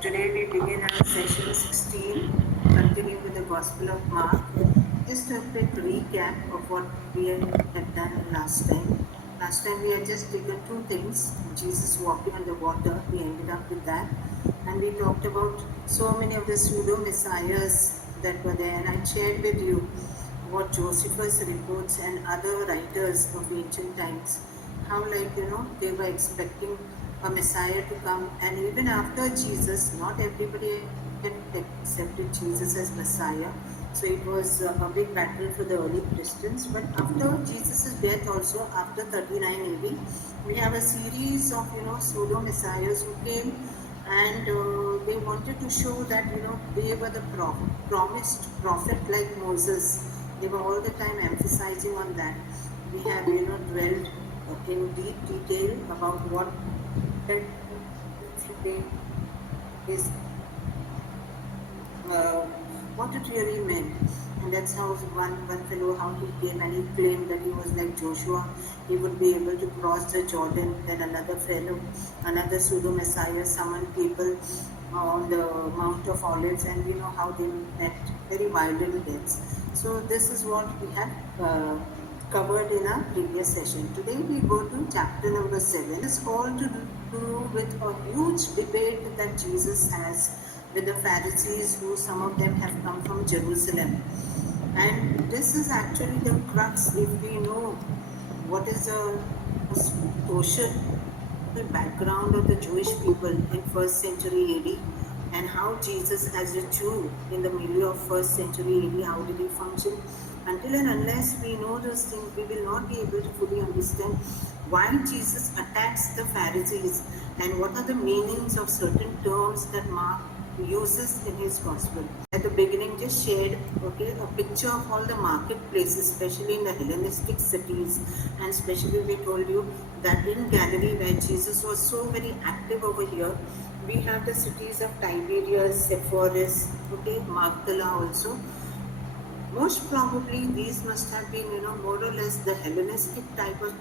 Today we begin our session 16, continuing with the Gospel of Mark. Just a quick recap of what we had done last time. Last time we had just taken two things, Jesus walking on the water, we ended up with that. And we talked about so many of the pseudo-messiahs that were there. And I shared with you what Josephus reports and other writers of ancient times, how they were expecting a Messiah to come, and even after Jesus, not everybody had accepted Jesus as Messiah. So it was a big battle for the early Christians. But after Jesus' death, also after 39 AD, we have a series of pseudo messiahs who came, and they wanted to show that they were the promised prophet like Moses. They were all the time emphasizing on that. We have dwelled in deep detail about what is uh, what it really meant. And that's how one fellow, how he came and he claimed that he was like Joshua. He would be able to cross the Jordan. Then another fellow, another pseudo messiah, summoned people on the Mount of Olives, and how they met very violent deaths. So this is what we had covered in our previous session. Today we go to chapter number 7. It's all to do with a huge debate that Jesus has with the Pharisees, who some of them have come from Jerusalem. And this is actually the crux. If we know what is the social background of the Jewish people in 1st century AD, and how Jesus as a Jew in the milieu of 1st century AD, how did he function? Until and unless we know those things, we will not be able to fully understand why Jesus attacks the Pharisees and what are the meanings of certain terms that Mark uses in his gospel. At the beginning, just shared a picture of all the marketplaces, especially in the Hellenistic cities, and especially we told you that in Galilee, where Jesus was so very active over here, we have the cities of Tiberias, Sepphoris, Magdala also. Most probably these must have been more or less the Hellenistic type of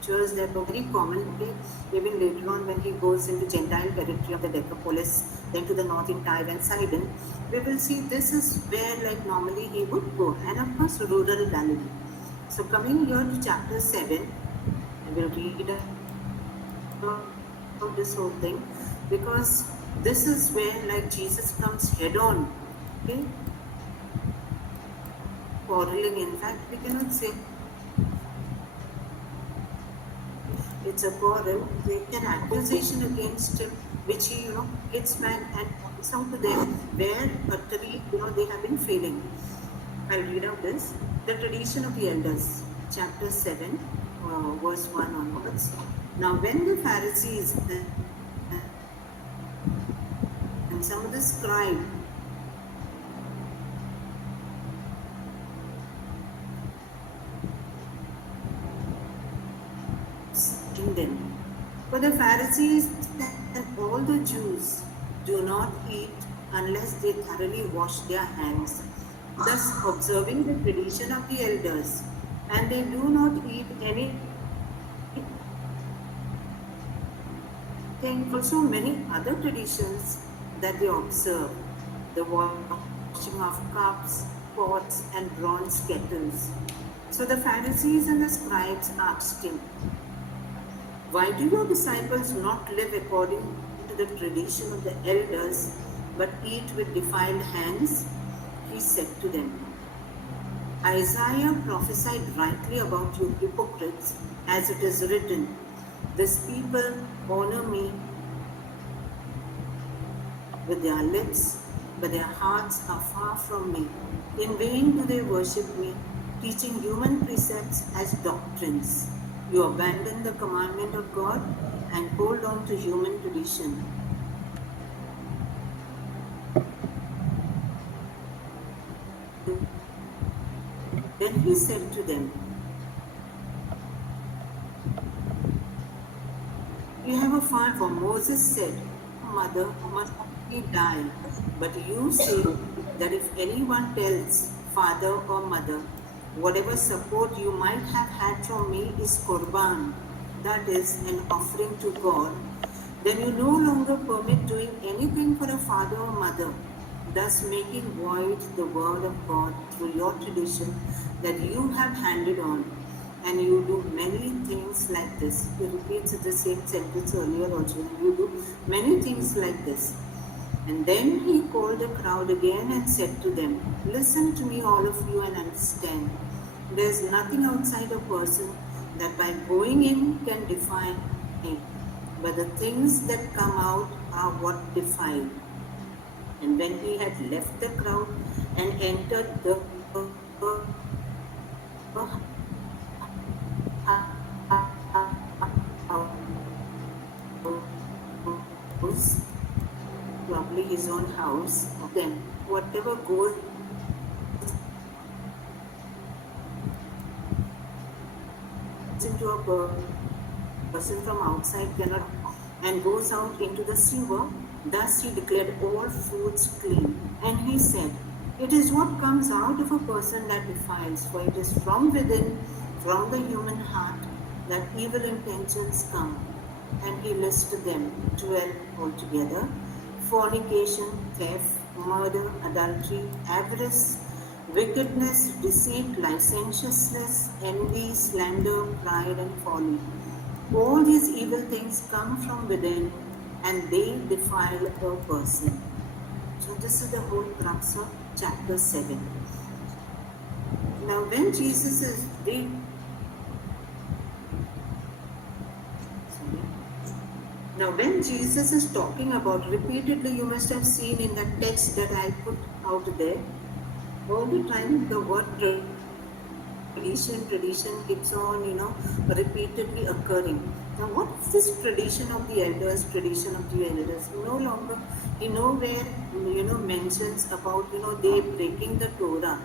structures that were very commonly even later on when he goes into Gentile territory of the Decapolis, then to the north in Tyre and Sidon. We will see this is where like normally he would go, and of course rural Galilee. So coming here to chapter 7, I will read about this whole thing, because this is where like Jesus comes head on, quarreling. In fact, we cannot say it's a quarrel, like an accusation against him, which he hits back and points out to them where utterly they have been failing. I'll read out this. The tradition of the elders, chapter 7, verse 1 onwards. Now when the Pharisees and some of the scribes them. For the Pharisees and all the Jews do not eat unless they thoroughly wash their hands, thus observing the tradition of the elders, and they do not eat anything. Also many other traditions that they observe, the washing of cups, pots, and bronze kettles. So the Pharisees and the scribes asked him, why do your disciples not live according to the tradition of the elders, but eat with defiled hands? He said to them, Isaiah prophesied rightly about you hypocrites, as it is written, this people honor me with their lips, but their hearts are far from me. In vain do they worship me, teaching human precepts as doctrines. You abandon the commandment of God and hold on to human tradition. Then he said to them, you have a farm, for Moses said, mother must die. But you say that if anyone tells father or mother, whatever support you might have had from me is Korban, that is an offering to God, then you no longer permit doing anything for a father or mother, thus making void the word of God through your tradition that you have handed on. And you do many things like this. He repeats the same sentence earlier also. You do many things like this. And then he called the crowd again and said to them, listen to me, all of you, and understand. There is nothing outside a person that by going in can defile him, but the things that come out are what defile. And when he had left the crowd and entered the house, probably his own house, then whatever goes into a person from outside cannot and goes out into the sewer. Thus he declared all foods clean. And he said, it is what comes out of a person that defiles, for it is from within, from the human heart, that evil intentions come. And he listed them 12 altogether: fornication, theft, murder, adultery, avarice, wickedness, deceit, licentiousness, envy, slander, pride, and folly. All these evil things come from within and they defile a person. So, this is the whole crux of chapter 7. Now, when Jesus is Now, when Jesus is talking about, repeatedly, you must have seen in that text that I put out there, all the time the word tradition keeps on, repeatedly occurring. Now, what is this tradition of the elders? Tradition of the elders. No longer, he nowhere, mentions about, they breaking the Torah.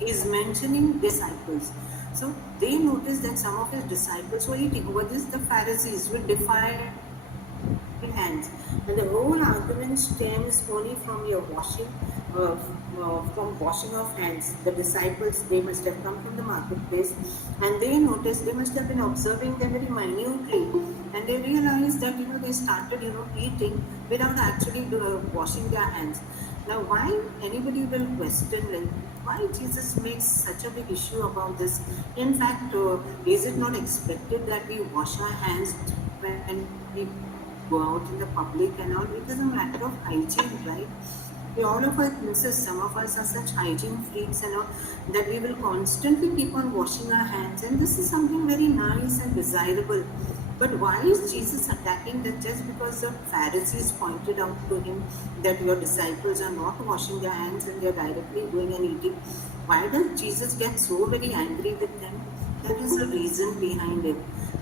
Is mentioning disciples. So they noticed that some of his disciples were eating. What is the Pharisees with defiled hands? And the whole argument stems only from your washing, from washing of hands. The disciples, they must have come from the marketplace, and they noticed, they must have been observing them very minutely, and they realized that they started eating without actually washing their hands. Now, why anybody will question, like, why Jesus makes such a big issue about this? In fact, is it not expected that we wash our hands when we go out in the public and all? It is a matter of hygiene, right? We all of us, some of us are such hygiene freaks and all, that we will constantly keep on washing our hands, and this is something very nice and desirable. But why is Jesus attacking that just because the Pharisees pointed out to him that your disciples are not washing their hands and they are directly going and eating? Why does Jesus get so very angry with them? There is a reason behind it.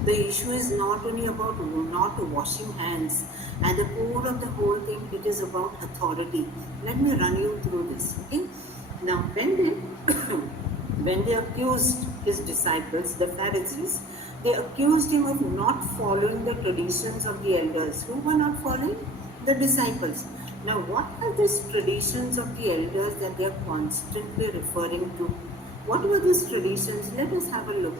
The issue is not only about not washing hands, and the core of the whole thing, it is about authority. Let me run you through this, okay? Now, when they when they accused his disciples, the Pharisees, they accused him of not following the traditions of the elders. Who were not following? The disciples. Now, what are these traditions of the elders that they are constantly referring to? What were these traditions? Let us have a look.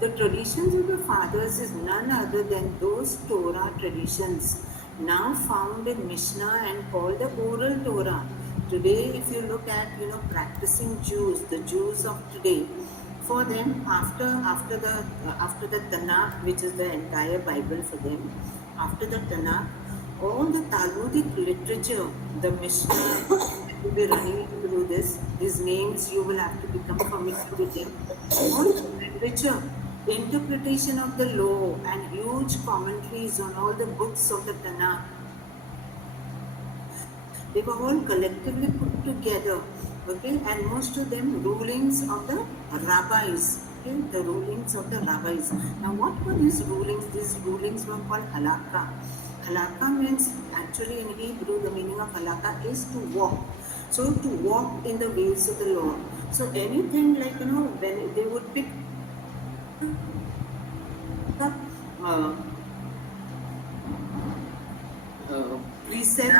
The traditions of the fathers is none other than those Torah traditions now found in Mishnah and called the oral Torah. Today, if you look at practicing Jews, the Jews of today, for them, after the Tanakh, which is the entire Bible for them, after the Tanakh, all the Talmudic literature, the Mishnah, will be running through this. These names you will have to become familiar with them. All the literature, interpretation of the law, and huge commentaries on all the books of the Tanakh, they were all collectively put together, okay, and most of them rulings of the rabbis, okay, the rulings of the rabbis. Now, what were these rulings? These rulings were called halakha. Halakha means, actually in Hebrew, the meaning of halakha is to walk. So, to walk in the ways of the Lord. So, anything like, when they would pick up said,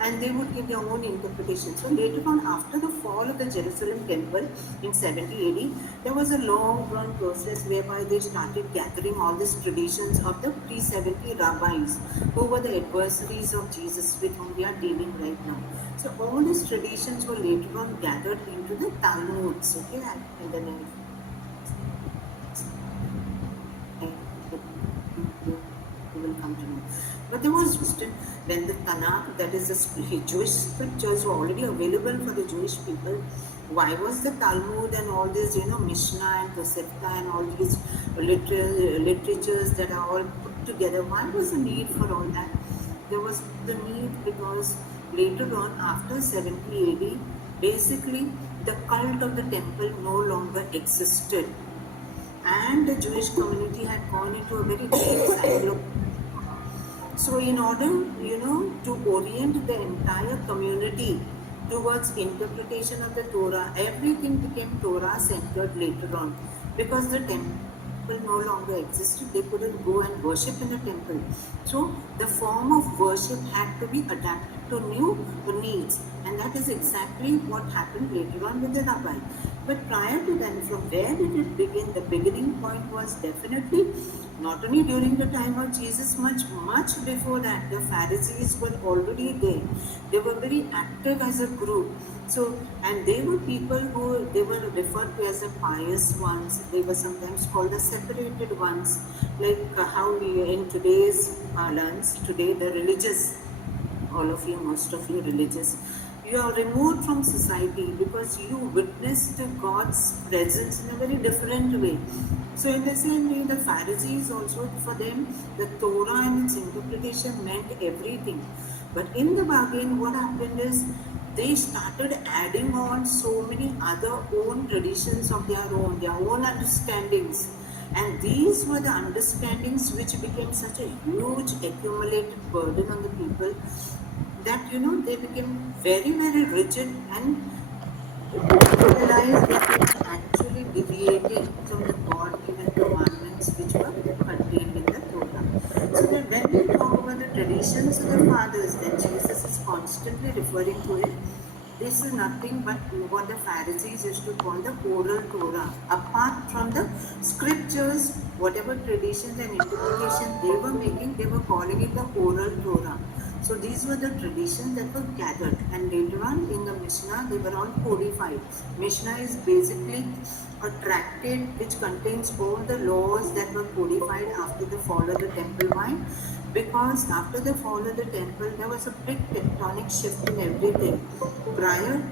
and they would give their own interpretation. So later on, after the fall of the Jerusalem temple in 70 AD, there was a long run process whereby they started gathering all these traditions of the pre-70 rabbis who were the adversaries of Jesus with whom we are dealing right now. So all these traditions were later on gathered into the Talmuds, okay, in the name you will come to know. But there was still when the Tanakh, that is the Jewish scriptures, were already available for the Jewish people. Why was the Talmud and all this, Mishnah and Tosefta and all these literatures that are all put together? Why was the need for all that? There was the need because later on, after 70 AD, basically the cult of the temple no longer existed, and the Jewish community had gone into a very deep cycle. So, in order, to orient the entire community towards interpretation of the Torah, everything became Torah centered later on because the temple no longer existed. They couldn't go and worship in the temple. So, the form of worship had to be adapted to new needs, and that is exactly what happened later on with the rabbi. But prior to then, from where did it begin? The beginning point was definitely not only during the time of Jesus, much before that. The Pharisees were already there. They were very active as a group. So, and they were people who they were referred to as the pious ones. They were sometimes called the separated ones, like how we in today's parlance, today the religious, all of you, most of you religious, you are removed from society because you witnessed God's presence in a very different way. So in the same way, the Pharisees also, for them, the Torah and its interpretation meant everything. But in the bargain, what happened is they started adding on so many other own traditions of their own understandings. And these were the understandings which became such a huge accumulated burden on the people that they became very, very rigid, and realized that they were actually deviating from the God-given commandments which were contained in the Torah. So that when we talk about the traditions of the fathers, then Jesus is constantly referring to it. This is nothing but what the Pharisees used to call the oral Torah. Apart from the scriptures, whatever traditions and interpretations they were making, they were calling it the oral Torah. So these were the traditions that were gathered, and later on in the Mishnah, they were all codified. Mishnah is basically a tractate which contains all the laws that were codified after the fall of the temple. Why? Because after the fall of the temple, there was a big tectonic shift in everything. Prior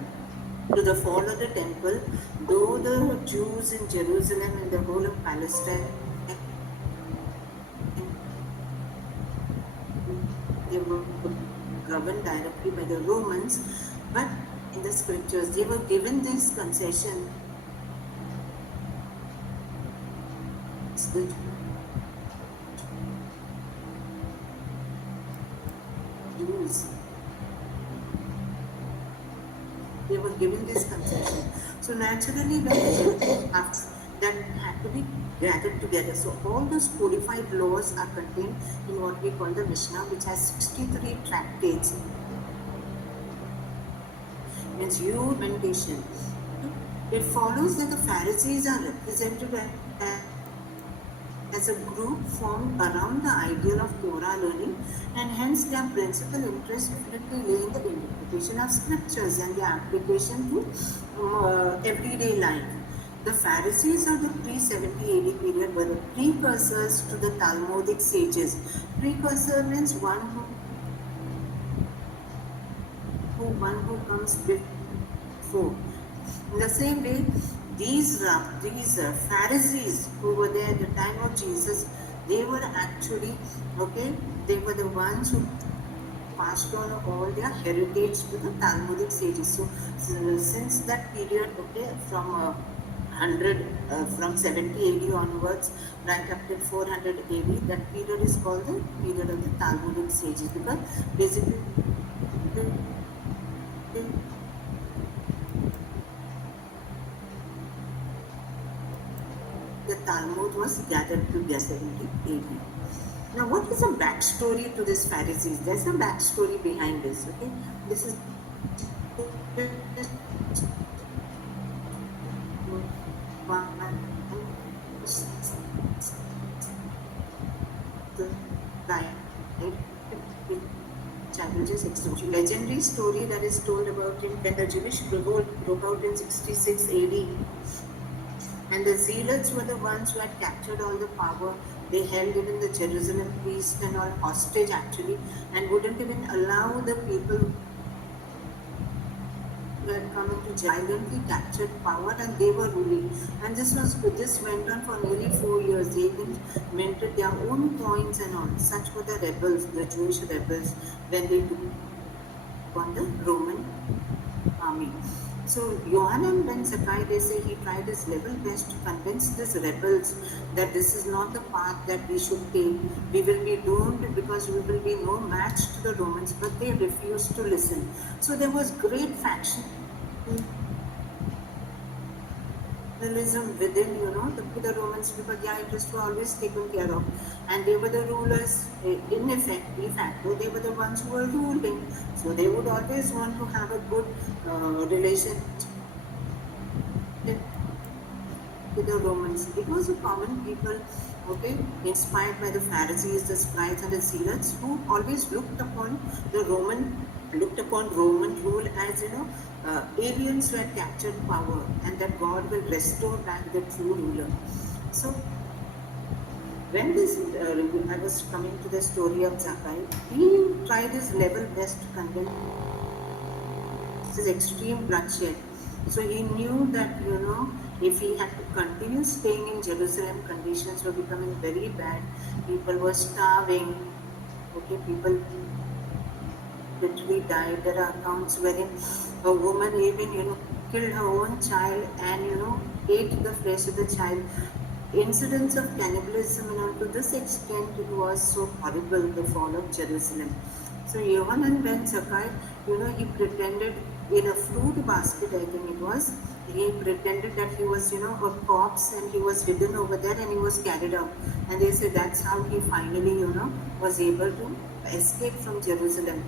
to the fall of the temple, though the Jews in Jerusalem and the whole of Palestine, they were governed directly by the Romans, but in the scriptures they were given this concession. The Jews, they were given this concession. So naturally, when the acts that had to be gathered together. So all those codified laws are contained in what we call the Mishnah, which has 63 tractates. Means meditation. It follows that the Pharisees are represented as a group formed around the ideal of Torah learning, and hence their principal interest definitely lay in the interpretation of scriptures and the application to everyday life. The Pharisees of the pre-70 AD period were the precursors to the Talmudic sages. Precursor means one who comes before. In the same way, these Pharisees who were there at the time of Jesus, they were actually, they were the ones who passed on all their heritage to the Talmudic sages. So since that period, from 70 AD onwards, right up to 400 AD, that period is called the period of the Talmudic sages, because basically the Talmud was gathered together in AD. Now, what is the backstory to this Pharisees? There's a backstory behind this. Okay, this is one slide which I will just explain. Legendary story that is told about him when the Jewish revolt broke out in 66 AD, and the zealots were the ones who had captured all the power. They held even the Jerusalem priests and all hostage actually, and wouldn't even allow the people who had come into violently captured power, and they were ruling. And this went on for nearly 4 years. They even minted their own coins and all. Such were the rebels, the Jewish rebels, when they took on the Roman army. So Johanan ben Zakkai, they say he tried his level best to convince these rebels that this is not the path that we should take. We will be doomed because we will be no match to the Romans, but they refused to listen. So there was great faction within, the Romans, because their interests were always taken care of, and they were the rulers. In effect, de facto, they were the ones who were ruling. So they would always want to have a good relationship with the Romans. It was a common people, okay, inspired by the Pharisees, the scribes, and the zealots, who always looked upon Roman rule as aliens who had captured power, and that God will restore back the true ruler. So when I was coming to the story of Zakkai, he tried his level best to convince his extreme bloodshed. So he knew that, if he had to continue staying in Jerusalem, conditions were becoming very bad. People were starving. Okay, people literally died. There are accounts wherein a woman even, killed her own child and, ate the flesh of the child. Incidents of cannibalism, and all to this extent it was so horrible, the fall of Jerusalem. So Yohanan ben Zakkai, he pretended in a fruit basket, I think it was, he pretended that he was, a corpse, and he was hidden over there and he was carried out. And they say that's how he finally, was able to escape from Jerusalem.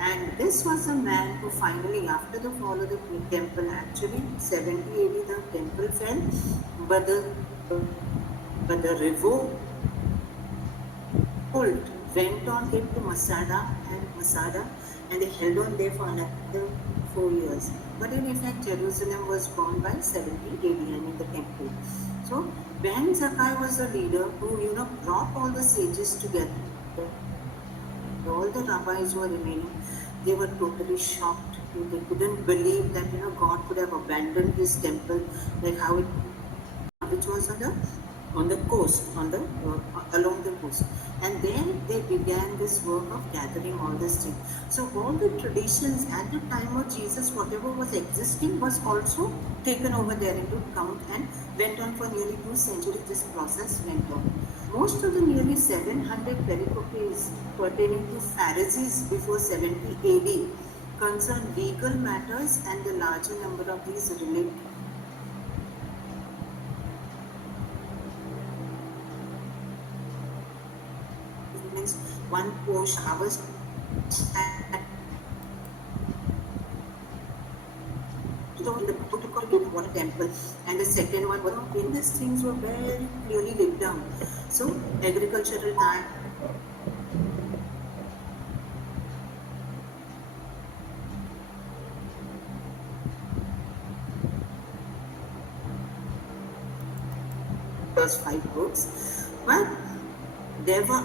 And this was a man who finally, after the fall of the temple, actually 70 AD the temple fell, but the revolt went on him to Masada, and they held on there for another 4 years. But in effect, Jerusalem was gone by 70 AD, I mean the temple. So Ben Zakkai was a leader who, brought all the sages together. All the rabbis were remaining. They were totally shocked. They couldn't believe that, God could have abandoned his temple, like how it, which was on the coast, along the coast. And then they began this work of gathering all this thing. So all the traditions at the time of Jesus, whatever was existing, was also taken over there into account, and went on for nearly 2 centuries. This process went on. Most of the nearly 700 pericopes pertaining to Pharisees before 70 AD concern legal matters, and the larger number of these relate means one portion hours in the protocol in one temple, and the second one, in these things were very clearly laid down. So agricultural time was 5 books, but there were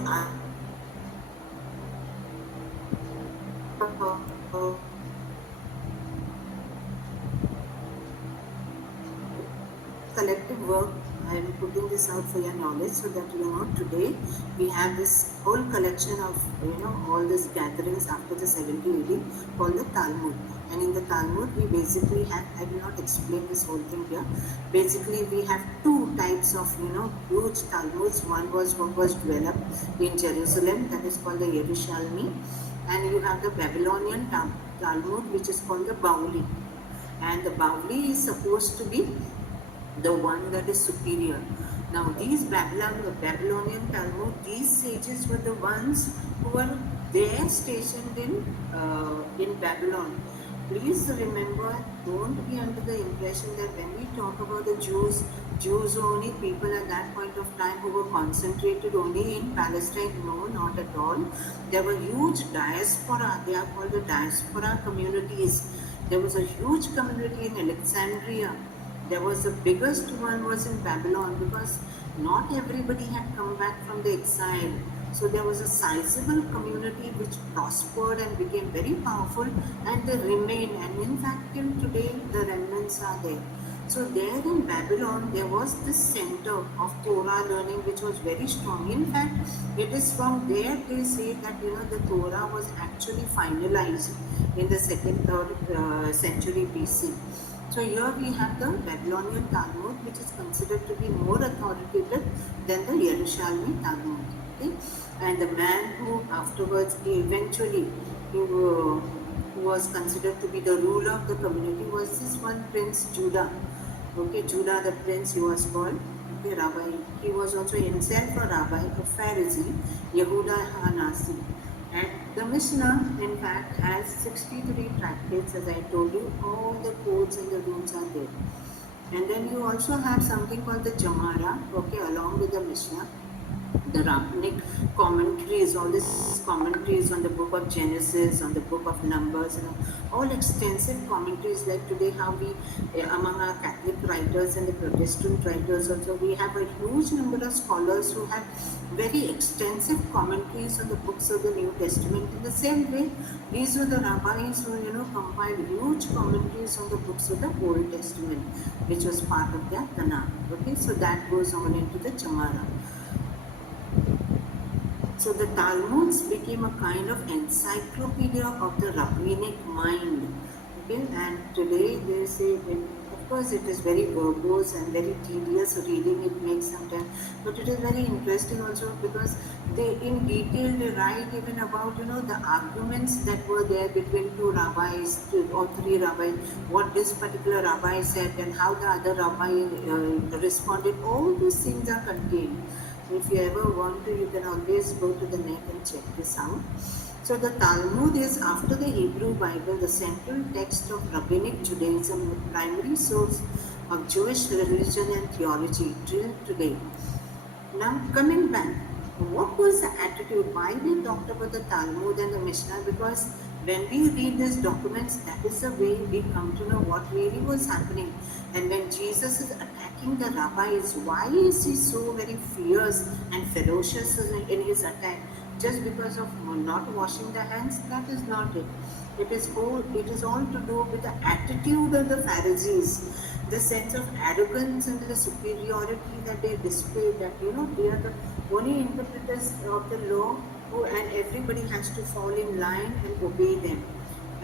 collective work. I am putting this out for your knowledge, so that today we have this whole collection of all these gatherings after the 70 AD called the Talmud. And in the Talmud we basically have, I will not explain this whole thing here. Basically we have two types of huge Talmuds. One was what was developed in Jerusalem, that is called the Yerushalmi, and you have the Babylonian Talmud, which is called the Bavli. And the Bavli is supposed to be the one that is superior. Now, Babylonian Talmud, these sages were the ones who were there stationed in Babylon. Please remember, don't be under the impression that when we talk about the Jews were only people at that point of time who were concentrated only in Palestine. No, not at all. There were huge diaspora. They are called the diaspora communities. There was a huge community in Alexandria. There was the biggest one was in Babylon because not everybody had come back from the exile. So there was a sizable community which prospered and became very powerful, and they remain. And in fact, till today, the remnants are there. So there in Babylon, there was this center of Torah learning which was very strong. In fact, it is from there they say that the Torah was actually finalized in the second, third century BC. So here we have the Babylonian Talmud, which is considered to be more authoritative than the Yerushalmi Talmud. Okay? And the man who afterwards, who was considered to be the ruler of the community was this one Prince Judah. Okay, Judah the prince, he was called. Okay, Rabbi. He was also himself a rabbi, a Pharisee, Yehuda Hanasi. And the Mishnah, in fact, has 63 tractates, as I told you. All the codes and the rules are there. And then you also have something called the Gemara, okay, along with the Mishnah. The rabbinic commentaries, all these commentaries on the book of Genesis, on the book of Numbers, all extensive commentaries like today how we, among our Catholic writers and the Protestant writers also, we have a huge number of scholars who have very extensive commentaries on the books of the New Testament. In the same way, these were the rabbis who, compiled huge commentaries on the books of the Old Testament, which was part of their Tanakh. Okay, so that goes on into the Gemara. So the Talmuds became a kind of encyclopedia of the rabbinic mind. Okay, and today they say, of course, it is very verbose and very tedious reading. It makes sometimes, but it is very interesting also because they, in detail, they write even about the arguments that were there between two rabbis or three rabbis. What this particular rabbi said and how the other rabbi responded. All these things are contained. If you ever want to, you can always go to the net and check this out. So the Talmud is, after the Hebrew Bible, the central text of Rabbinic Judaism, the primary source of Jewish religion and theology till today. Now coming back, what was the attitude? Why we talked about the Talmud and the Mishnah? Because when we read these documents, that is the way we come to know what really was happening. And when Jesus is attacking the rabbis, why is he so very fierce and ferocious in his attack? Just because of not washing the hands? That is not it. It is all to do with the attitude of the Pharisees, the sense of arrogance and the superiority that they display, that they are the only interpreters of the law, and everybody has to fall in line and obey them.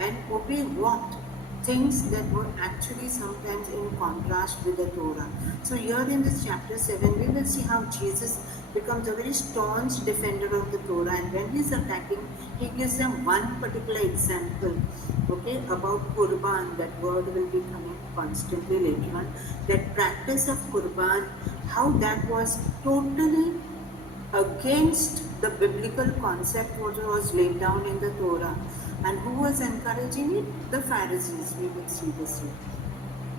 And obey what? Things that were actually sometimes in contrast with the Torah. So here in this chapter 7, we will see how Jesus becomes a very staunch defender of the Torah, and when he is attacking, he gives them one particular example, okay, about Qurban. That word will be coming constantly later on. That practice of Qurban, how that was totally against the biblical concept what was laid down in the Torah. And who was encouraging it? The Pharisees. We will see this here.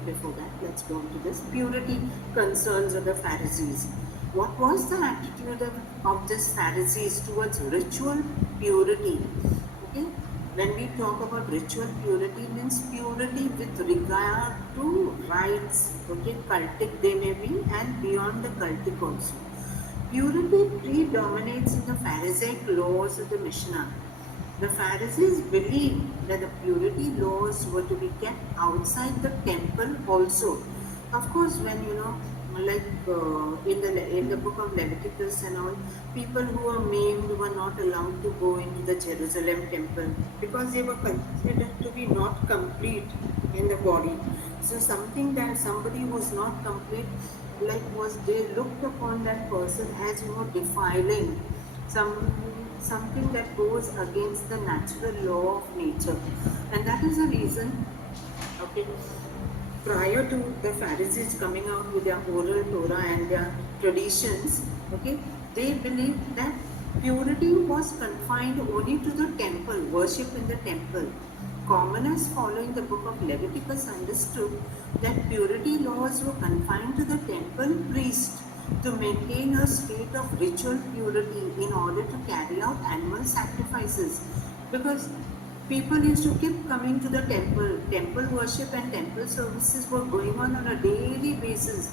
Before that, let's go on to this. Purity concerns of the Pharisees. What was the attitude of these Pharisees towards ritual purity? Okay, when we talk about ritual purity, means purity with regard to rites, okay, cultic they may be, and beyond the cultic also. Purity predominates in the Pharisaic laws of the Mishnah. The Pharisees believed that the purity laws were to be kept outside the temple also. Of course, when in the book of Leviticus and all, people who were maimed were not allowed to go into the Jerusalem temple because they were considered to be not complete in the body. So somebody who was not complete, they looked upon that person as defiling something that goes against the natural law of nature. And that is the reason, okay, prior to the Pharisees coming out with their oral Torah and their traditions, okay, they believed that purity was confined only to the temple, worship in the temple. Commoners following the book of Leviticus understood that purity laws were confined to the temple priest to maintain a state of ritual purity in order to carry out animal sacrifices. Because people used to keep coming to the temple. Temple worship and temple services were going on a daily basis.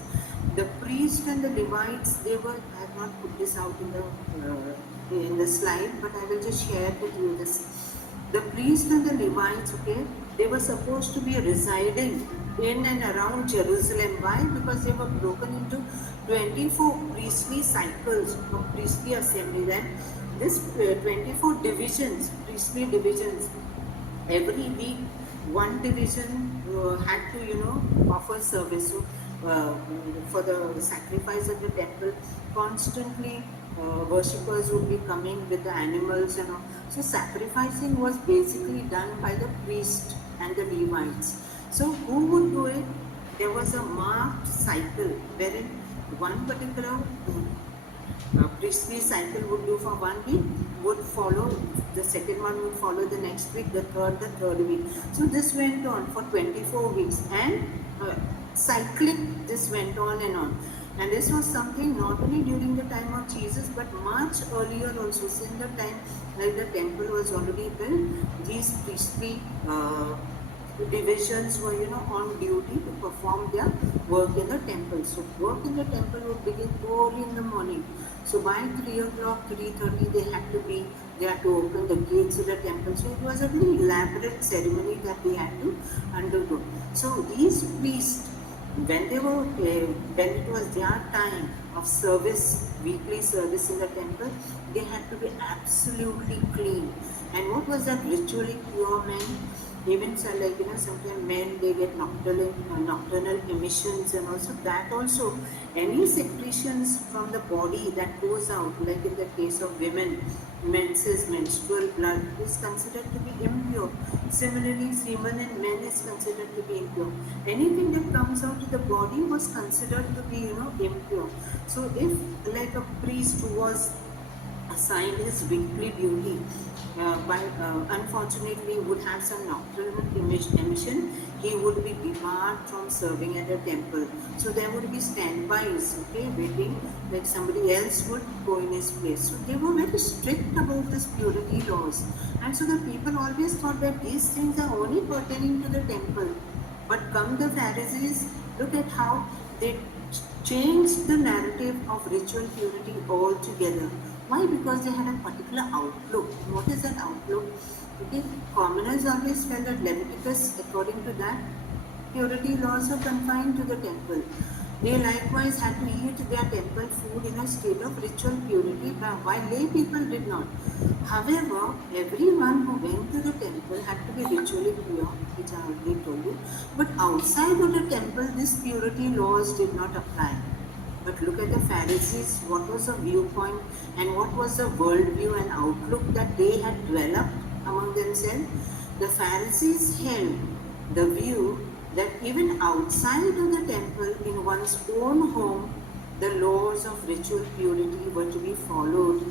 The priests and the Levites, they were. I have not put this out in the slide, but I will just share with you this. The priests and the Levites, okay, they were supposed to be residing in and around Jerusalem. Why? Because they were broken into 24 priestly cycles of priestly assembly. Then this 24 divisions, priestly divisions, every week one division had to offer service. So uh, for the sacrifice at the temple, constantly worshippers would be coming with the animals and all. So sacrificing was basically done by the priest and the Levites. So who would do it? There was a marked cycle wherein one particular priestly cycle would do for 1 week, would follow, the second one would follow the next week, the third week. So this went on for 24 weeks, and cyclic, this went on and on. And this was something not only during the time of Jesus, but much earlier also, since the time like the temple was already built, these priestly divisions were on duty to perform their work in the temple. So work in the temple would begin early in the morning. So by 3 o'clock, 3:30, they had to open the gates of the temple. So it was a very elaborate ceremony that they had to undergo. So these priests, when it was their time of service, weekly service in the temple, they had to be absolutely clean. And what was that ritually pure men? Even so, like sometimes men, they get nocturnal emissions, and also that also any secretions from the body that goes out, like in the case of women, menses, menstrual blood is considered to be impure. Similarly, semen in men is considered to be impure. Anything that comes out of the body was considered to be impure. So if like a priest who was assigned his weekly duty, unfortunately would have some nocturnal emission, he would be debarred from serving at the temple. So there would be standbys, okay, waiting, like somebody else would go in his place. So they were very strict about this purity laws. And so the people always thought that these things are only pertaining to the temple. But come the Pharisees, look at how they changed the narrative of ritual purity altogether. Why? Because they had a particular outlook. What is that outlook? Okay, commoners always felt that Leviticus, according to that, purity laws were confined to the temple. They likewise had to eat their temple food in a state of ritual purity, while lay people did not. However, everyone who went to the temple had to be ritually pure, which I already told you. But outside of the temple, these purity laws did not apply. But look at the Pharisees, what was the viewpoint and what was the worldview and outlook that they had developed among themselves? The Pharisees held the view that even outside of the temple, in one's own home, the laws of ritual purity were to be followed.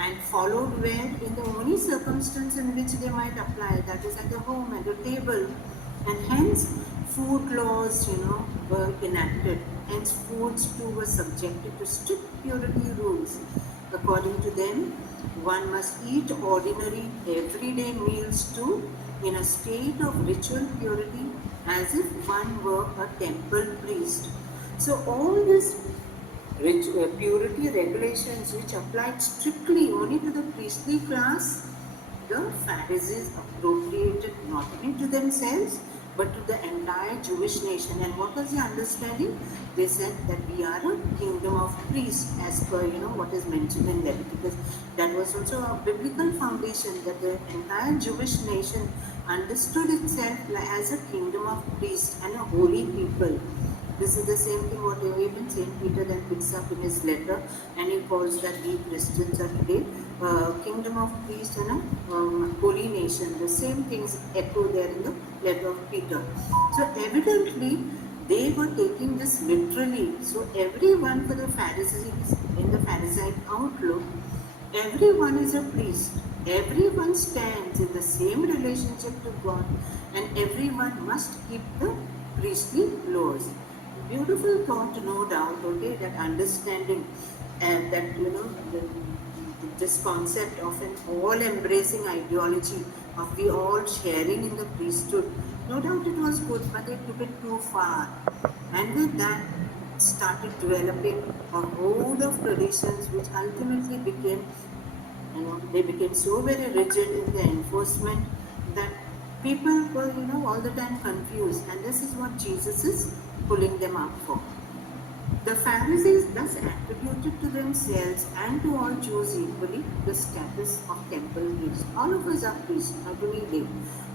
And followed where? In the only circumstance in which they might apply, that is at the home, at the table. And hence, food laws, were enacted. Hence, foods too were subjected to strict purity rules. According to them, one must eat ordinary, everyday meals too in a state of ritual purity, as if one were a temple priest. So all these purity regulations which applied strictly only to the priestly class, the Pharisees appropriated not only to themselves but to the entire Jewish nation. And what was the understanding? They said that we are a kingdom of priests, as per what is mentioned in Leviticus. That was also a biblical foundation, that the entire Jewish nation understood itself as a kingdom of priests and a holy people. This is the same thing what even Saint Peter then picks up in his letter, and he calls that we Christians are today kingdom of priests and a holy nation. The same things echo there in the letter of Peter. So evidently, they were taking this literally. So everyone for the Pharisees, in the Pharisaic outlook, everyone is a priest. Everyone stands in the same relationship to God, and everyone must keep the priestly laws. Beautiful thought, no doubt. Okay, that understanding, and that this concept of an all-embracing ideology of we all sharing in the priesthood. No doubt it was good, but they took it too far. And with that, started developing a whole of traditions which ultimately became, they became so very rigid in their enforcement that people were, all the time confused. And this is what Jesus is pulling them up for. The Pharisees thus attributed to themselves and to all Jews equally the status of temple priests. All of us are priests, not only they.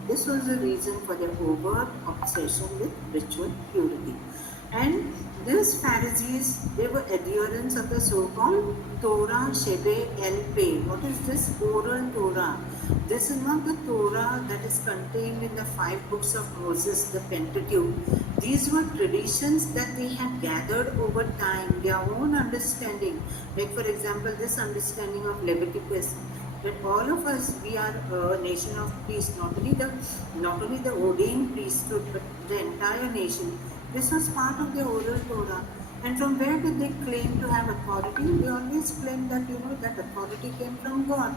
This was the reason for their overt obsession with ritual purity. And these Pharisees, they were adherents of the so-called Torah Shebe El Peh. What is this oral Torah? This is not the Torah that is contained in the 5 books of Moses, the Pentateuch. These were traditions that they had gathered over time, their own understanding. Like, for example, this understanding of Leviticus, that all of us, we are a nation of priests, not only the ordained priesthood, but the entire nation. This was part of the oral Torah. And from where did they claim to have authority? They always claimed that that authority came from God.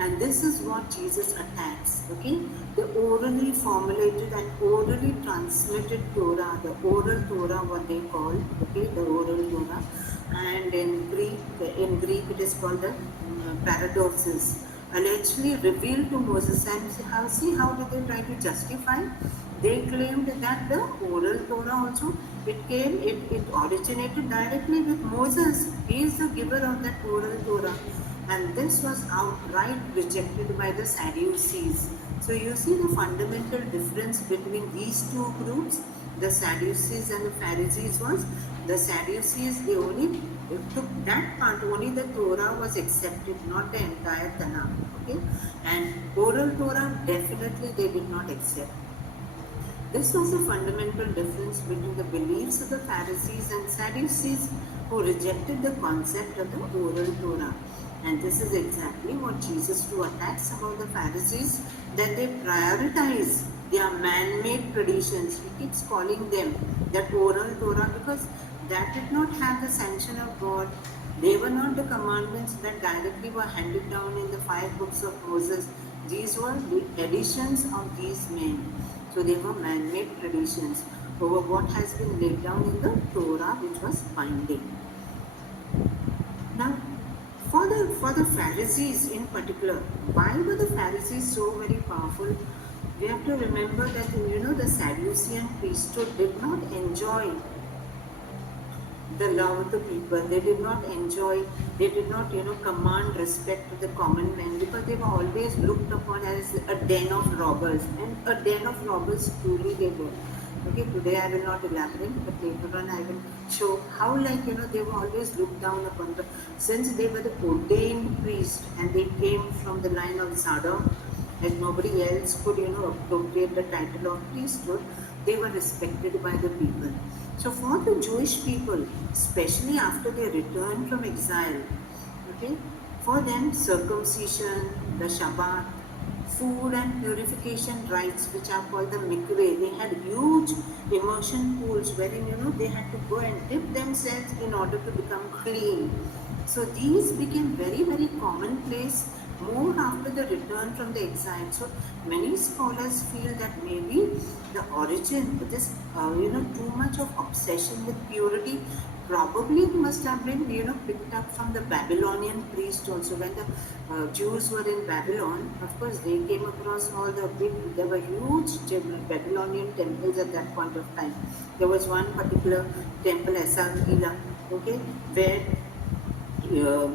And this is what Jesus attacks. Okay, the orally formulated and orally transmitted Torah, the oral Torah, what they call, okay, the oral Torah, and in Greek it is called the paradoxes, allegedly revealed to Moses. And see how did they try to justify? They claimed that the oral Torah also, it originated directly with Moses. He is the giver of that oral Torah. And this was outright rejected by the Sadducees. So you see the fundamental difference between these two groups, the Sadducees and the Pharisees, was the Sadducees, they only took that part, only the Torah was accepted, not the entire Tanakh. Okay, and oral Torah definitely they did not accept. This was a fundamental difference between the beliefs of the Pharisees and Sadducees, who rejected the concept of the oral Torah. And this is exactly what Jesus too attacks about the Pharisees, that they prioritize their man-made traditions. He keeps calling them that oral Torah because that did not have the sanction of God. They were not the commandments that directly were handed down in the 5 books of Moses. These were the additions of these men. So they were man-made traditions over what has been laid down in the Torah, which was binding. Now, for the Pharisees in particular, why were the Pharisees so very powerful? We have to remember that the Sadducean priesthood did not enjoy the love of the people. They did not enjoy, they did not, command respect to the common men, because they were always looked upon as a den of robbers. And a den of robbers truly they were. Okay, today I will not elaborate, but later on I will show how, they were always looked down upon. But since they were the ordained priests and they came from the line of Zadok, and nobody else could, appropriate the title of priesthood, they were respected by the people. So for the Jewish people, especially after their return from exile, okay, for them circumcision, the Shabbat, food and purification rites, which are called the mikveh, they had huge immersion pools wherein they had to go and dip themselves in order to become clean. So these became very very commonplace more after the return from the exile. So many scholars feel that maybe the origin, this too much of obsession with purity probably must have been picked up from the Babylonian priests also. When the Jews were in Babylon, of course they came across all the big, there were huge Babylonian temples at that point of time. There was one particular temple, Esagila, okay, where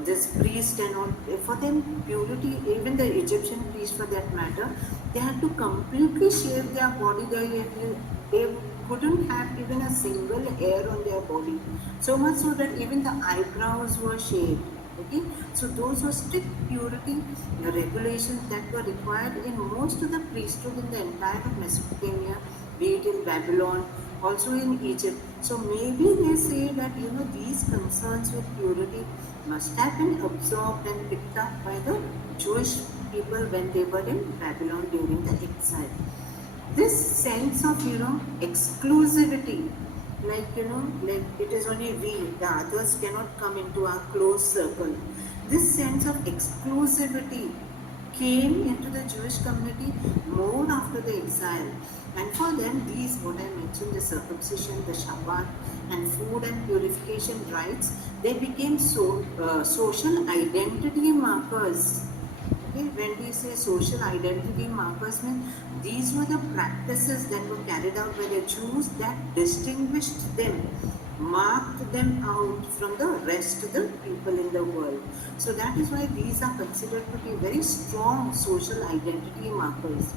this priest and all, for them purity, even the Egyptian priest for that matter, they had to completely shave their body. They couldn't have even a single hair on their body, so much so that even the eyebrows were shaved. Okay, so those were strict purity regulations that were required in most of the priesthood in the entire of Mesopotamia, be it in Babylon, also in Egypt. So maybe they say that these concerns with purity must have been absorbed and picked up by the Jewish people when they were in Babylon during the exile. This sense of exclusivity, like it is only we, the others cannot come into our close circle. This sense of exclusivity came into the Jewish community more after the exile. And for them, these, what I mentioned, the circumcision, the Shabbat, and food and purification rites, they became social identity markers. Okay, when we say social identity markers, mean these were the practices that were carried out by the Jews that distinguished them, marked them out from the rest of the people in the world. So that is why these are considered to be very strong social identity markers.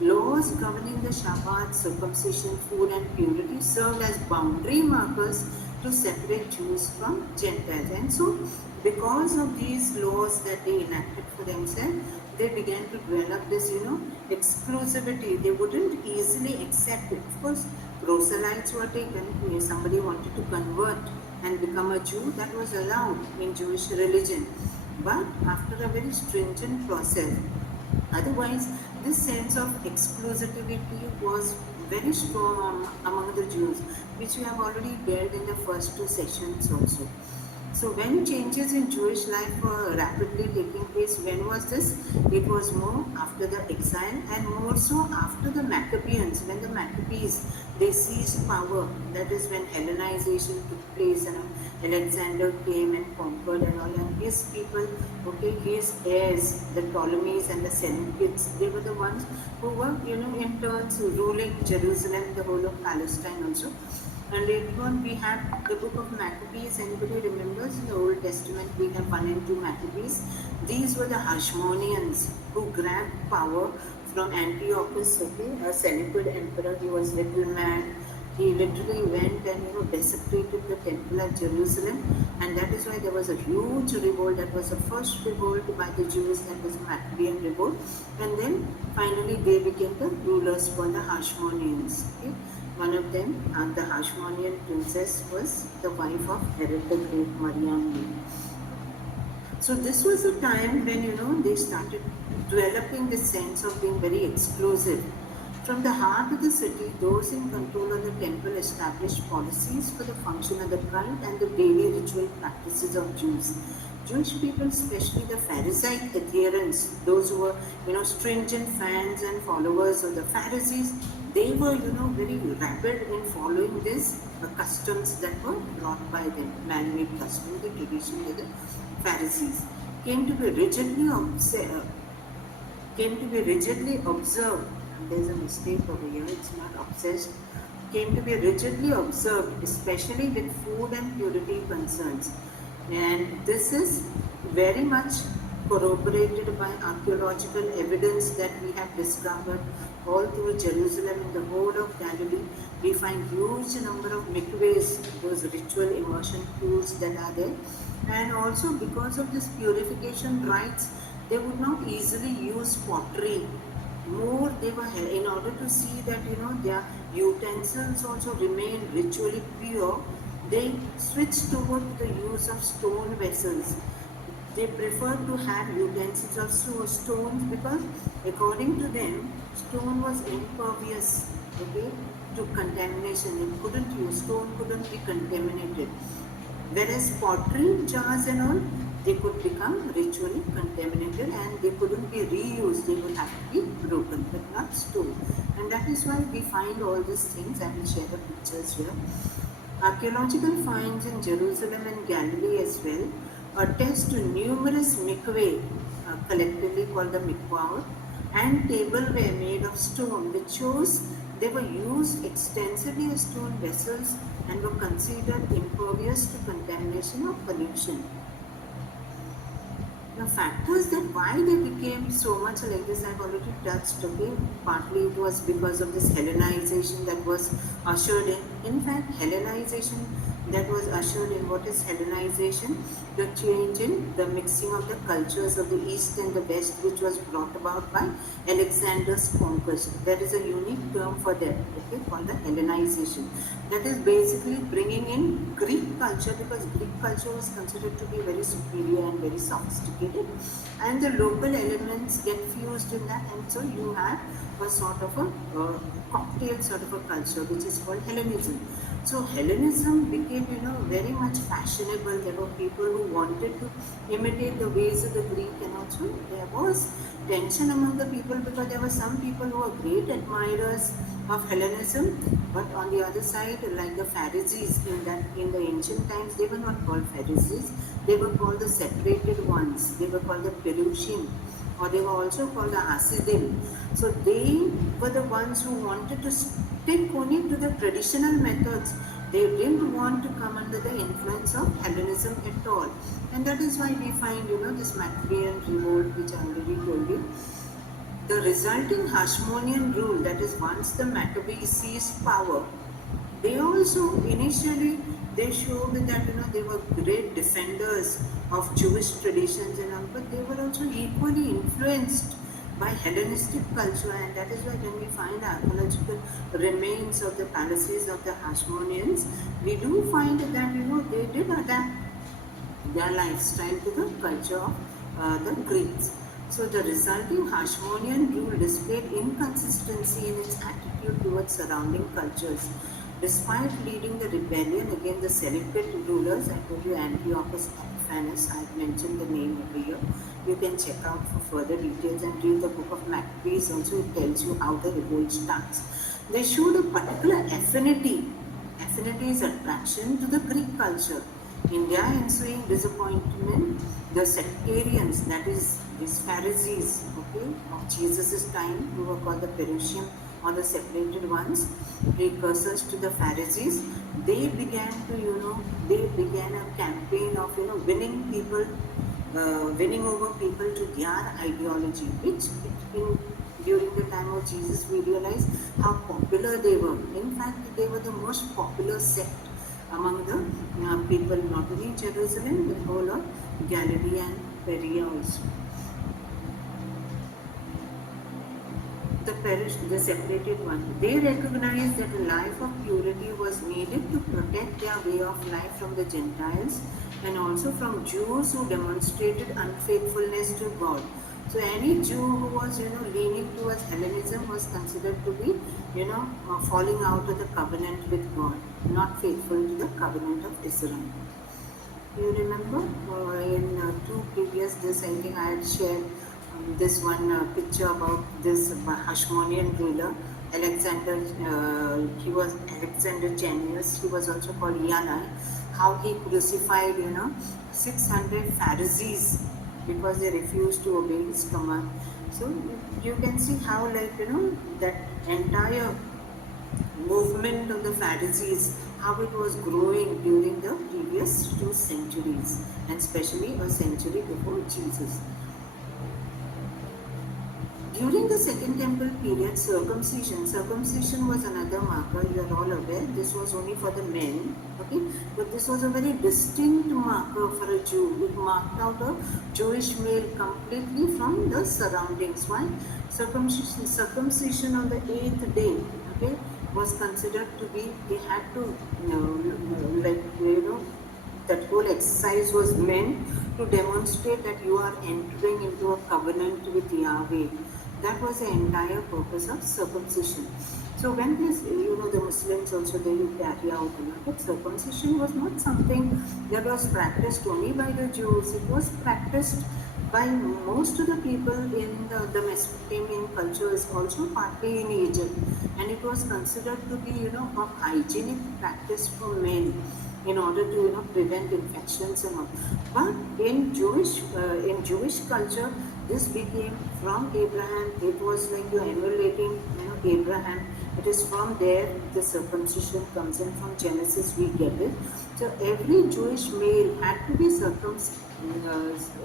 Laws governing the Shabbat, circumcision, food, and purity served as boundary markers to separate Jews from Gentiles. And so, because of these laws that they enacted for themselves, they began to develop this, exclusivity. They wouldn't easily accept it. Of course, proselytes were taken. If somebody wanted to convert and become a Jew, that was allowed in Jewish religion, but after a very stringent process. Otherwise, this sense of exclusivity was very strong among the Jews, which we have already dealt in the first two sessions also. So when changes in Jewish life were rapidly taking place, when was this? It was more after the exile and more so after the Maccabees. When the Maccabees, they seized power, that is when Hellenization took place and Alexander came and conquered and all, and his people, okay, his heirs, the Ptolemies and the Seleucids, they were the ones who were, in turns ruling Jerusalem, the whole of Palestine also. And later on, we have the book of Maccabees. Anybody remembers in the Old Testament we have 1 and 2 Maccabees? These were the Hashmoneans who grabbed power from Antiochus, okay, a Seleucid emperor. He was little mad. He literally went and desecrated the temple at Jerusalem, and that is why there was a huge revolt. That was the first revolt by the Jews. That was the Maccabean revolt, and then finally they became the rulers for the Hashmoneans. Okay? One of them, the Hashmonean princess, was the wife of Herod the Great, Mariam. So this was a time when they started developing this sense of being very exclusive. From the heart of the city, those in control of the temple established policies for the function of the cult and the daily ritual practices of Jews. Jewish people, especially the Pharisaic adherents, those who were, stringent fans and followers of the Pharisees, they were, very rapid in following these customs that were brought by them, man-made customs, the tradition of the Pharisees, came to be rigidly observed. And there's a mistake over here, it's not obsessed. Came to be rigidly observed, especially with food and purity concerns. And this is very much corroborated by archaeological evidence that we have discovered all through Jerusalem and the whole of Galilee. We find huge number of mikvahs, those ritual immersion pools that are there. And also because of this purification rites, they would not easily use pottery. More they were, in order to see that their utensils also remain ritually pure, they switched toward the use of stone vessels. They preferred to have utensils of stones because according to them, stone was impervious, okay, to contamination. Stone couldn't be contaminated. Whereas pottery jars and all, they could become ritually contaminated and they couldn't be reused. They would have to be broken, but not stone. And that is why we find all these things. I will share the pictures here. Archaeological finds in Jerusalem and Galilee as well attest to numerous mikveh, collectively called the mikvah, and tableware made of stone, which shows they were used extensively as stone vessels and were considered impervious to contamination or pollution. The factors that why they became so much like this, I've already touched, okay. Partly it was because of this Hellenization that was ushered in. In fact, Hellenization that was ushered in what is Hellenization, the change in the mixing of the cultures of the East and the West, which was brought about by Alexander's conquest. There is a unique term for that, okay, called the Hellenization. That is basically bringing in Greek culture, because Greek culture was considered to be very superior and very sophisticated, and the local elements get fused in that, and so you have a sort of a cocktail sort of a culture which is called Hellenism. So Hellenism became, very much fashionable. There were people who wanted to imitate the ways of the Greek, and also there was tension among the people, because there were some people who were great admirers of Hellenism, but on the other side, like the Pharisees in the ancient times, they were not called Pharisees. They were called the separated ones. They were called the Perushim, or they were also called the Hasidim. So they were the ones who wanted to stick only to the traditional methods. They didn't want to come under the influence of Hellenism at all. And that is why we find, this Maccabean revolt, which I already told you. The resulting Hashmonean rule, that is, once the Maccabees seized power, they also initially they showed that they were great defenders of Jewish traditions and all, but they were also equally influenced by Hellenistic culture, and that is why when we find archaeological remains of the palaces of the Hashmoneans, we do find that they did adapt their lifestyle to the culture of the Greeks. So the resulting Hashmonean rule displayed inconsistency in its attitude towards surrounding cultures. Despite leading the rebellion against the Seleucid rulers, I told you Antiochus Epiphanes, I have mentioned the name over here. You can check out for further details and read the book of Maccabees. Also, it tells you how the revolt starts. They showed a particular affinity is attraction to the Greek culture. In their ensuing disappointment, the sectarians, that is, these Pharisees, okay, of Jesus' time, who were called the Perushim, or the separated ones, precursors to the Pharisees, they began a campaign of, winning over people to their ideology, which during the time of Jesus, we realized how popular they were. In fact, they were the most popular sect among the people, not only in Jerusalem, but whole of Galilee and Perea also. The separated one, they recognized that a life of purity was needed to protect their way of life from the Gentiles and also from Jews who demonstrated unfaithfulness to God. So any Jew who was, leaning towards Hellenism was considered to be, falling out of the covenant with God, not faithful to the covenant of Israel. You remember in two previous this, I think I had shared this one picture about this Hashmonean ruler, Alexander. He was Alexander Janneus. He was also called Yanai. How he crucified, 600 Pharisees because they refused to obey his command. So you can see how, like, that entire movement of the Pharisees, how it was growing during the previous 2 centuries, and especially a century before Jesus. During the Second Temple period, circumcision was another marker. You are all aware. This was only for the men, okay? But this was a very distinct marker for a Jew. It marked out a Jewish male completely from the surroundings. Why? Circumcision on the 8th day, okay, was considered to be, they had to, that whole exercise was meant to demonstrate that you are entering into a covenant with Yahweh. That was the entire purpose of circumcision. So when this, the Muslims also, they will carry out, but circumcision was not something that was practiced only by the Jews. It was practiced by most of the people in the Mesopotamian cultures, also partly in Egypt, and it was considered to be, a hygienic practice for men in order to, prevent infections and all. But in Jewish culture, this became from Abraham. It was like you're emulating, Abraham. It is from there the circumcision comes in. From Genesis we get it. So every Jewish male had to be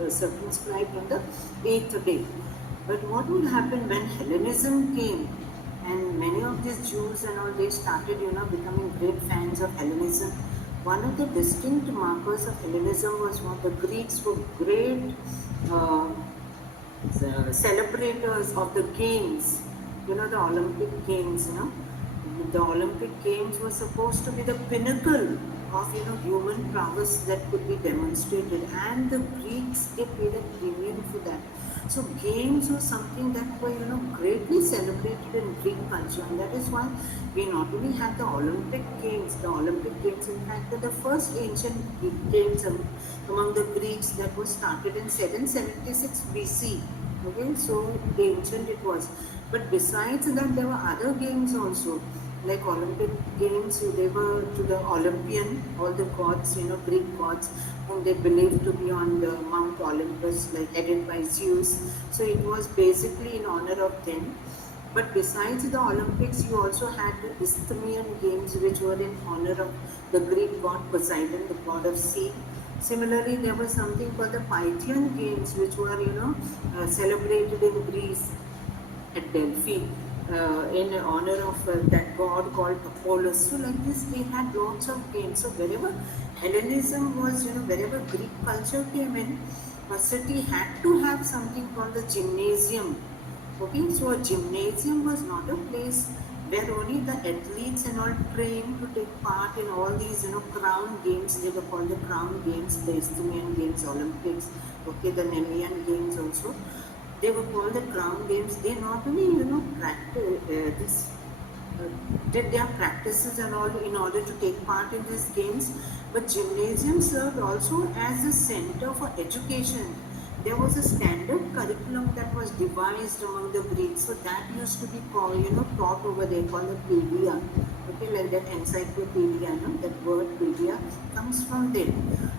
circumscribed on the 8th day. But what would happen when Hellenism came? And many of these Jews and all, they started, becoming great fans of Hellenism. One of the distinct markers of Hellenism was what the Greeks were great uh, celebrators of the games, the Olympic Games, the Olympic Games were supposed to be the pinnacle of, human prowess that could be demonstrated, and the Greeks, they paid a premium for that. So games were something that were, greatly celebrated in Greek culture, and that is why we not only had the Olympic Games, in fact, were the first ancient games among the Greeks that was started in 776 BC. Okay, so ancient it was. But besides that, there were other games also, like Olympic games. They were to the Olympian, all the gods, Greek gods, whom they believed to be on the Mount Olympus, like headed by Zeus. So it was basically in honor of them. But besides the Olympics, you also had the Isthmian games, which were in honor of the Greek god Poseidon, the god of sea. Similarly, there was something called the Pythian games, which were, celebrated in Greece at Delphi in honor of that god called Apollo. So, like this, they had lots of games. So, wherever Hellenism was, wherever Greek culture came in, a city had to have something called the gymnasium. Okay, so a gymnasium was not a place where only the athletes and all trained to take part in all these, crown games. They were called the crown games, the Isthmian games, Olympics, okay, the Nemean games also. They were called the crown games. They not only, practice uh, did their practices and all in order to take part in these games, but gymnasium served also as a center for education. There was a standard curriculum that was devised among the Greeks, so that used to be called, taught over there, called the pedia. Okay, like that encyclopedia, that word pedia comes from there.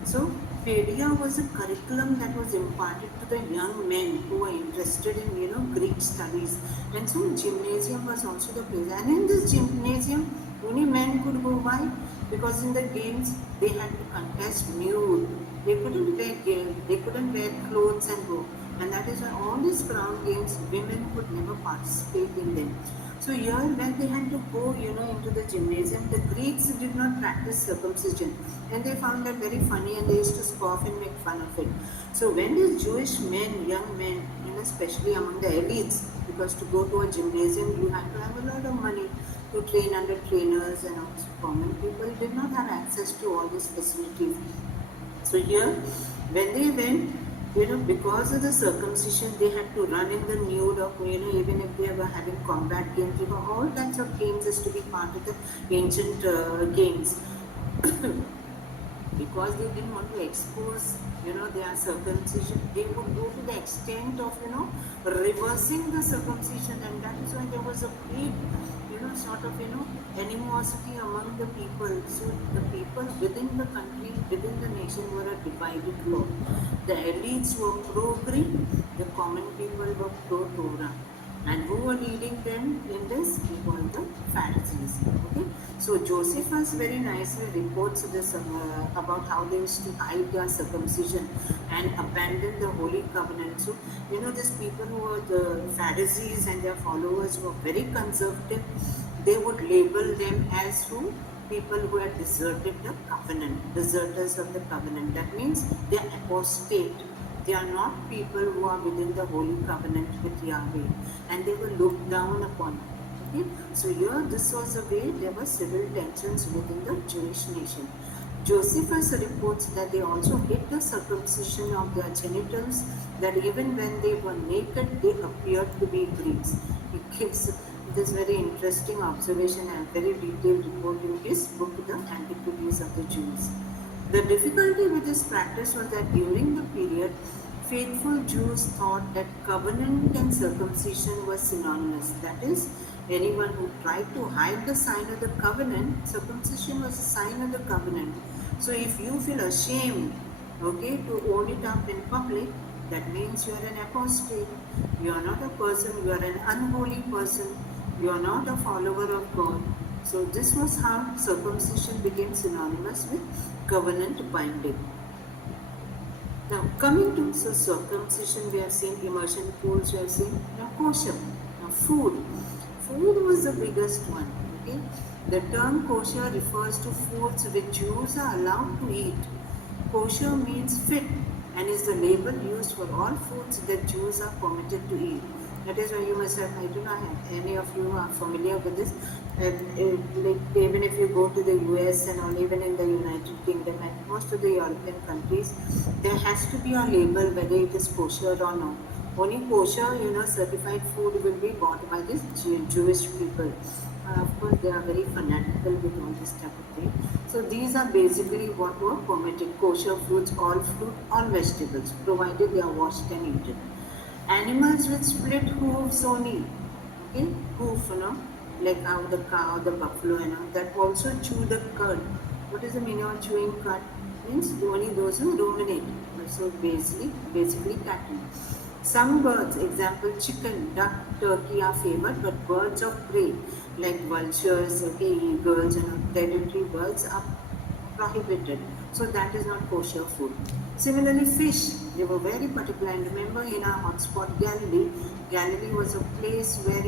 So pedia was a curriculum that was imparted to the young men who were interested in, Greek studies. And so gymnasium was also the place. And in this gymnasium, only men could go. Why? Because in the games they had to contest nude. They couldn't wear clothes and go. And that is why all these crown games, women could never participate in them. So here when they had to go, into the gymnasium, the Greeks did not practice circumcision. And they found that very funny, and they used to scoff and make fun of it. So when these Jewish men, young men, especially among the elites, because to go to a gymnasium you had to have a lot of money to train under trainers, and also common people did not have access to all these facilities. So here, when they went, because of the circumcision, they had to run in the nude of, even if they were having combat games, all kinds of games is to be part of the ancient games. Because they didn't want to expose, their circumcision, they would go to the extent of, reversing the circumcision, and that is why there was a big, sort of, animosity among the people. So the people within the country, within the nation were a divided lot. The elites were pro-Greek, the common people were pro-Torah. And who were leading them in this? We call the Pharisees. Okay, so Josephus very nicely reports this about how they used to hide their circumcision and abandon the holy covenant. So these people who were the Pharisees and their followers were very conservative. They would label them as who? People who had deserted the covenant, deserters of the covenant. That means they are apostate. They are not people who are within the holy covenant with Yahweh, and they were looked down upon. Okay, so here this was the way there were civil tensions within the Jewish nation. Josephus reports that they also hid the circumcision of their genitals, that even when they were naked, they appeared to be Greeks. He gives this very interesting observation and very detailed report in his book, The Antiquities of the Jews. The difficulty with this practice was that during the period, faithful Jews thought that covenant and circumcision were synonymous. That is, anyone who tried to hide the sign of the covenant, circumcision was a sign of the covenant. So if you feel ashamed, okay, to own it up in public, that means you are an apostate. You are not a person, you are an unholy person. You are not a follower of God. So this was how circumcision became synonymous with covenant binding. Now coming to circumcision, we have seen immersion pools, we have seen now kosher. Now food. Food was the biggest one. Okay, the term kosher refers to foods which Jews are allowed to eat. Kosher means fit and is the label used for all foods that Jews are permitted to eat. That is why you must have, I don't know if any of you are familiar with this. Like even if you go to the US and or even in the United Kingdom and most of the European countries, there has to be a label whether it is kosher or not. Only kosher, certified food will be bought by these Jewish people. Of course, they are very fanatical with all this type of thing. So these are basically what were permitted: kosher fruit, all vegetables, provided they are washed and eaten. Animals with split hooves only, okay, like how the cow, the buffalo, that also chew the cud. What is the meaning of chewing cud? Means only those who ruminate. So basically cattle. Some birds, example chicken, duck, turkey are favored, but birds of prey like vultures, okay, eagles, predatory birds are prohibited. So that is not kosher food. Similarly, fish, they were very particular. And remember in our hotspot Galilee, Galilee was a place where,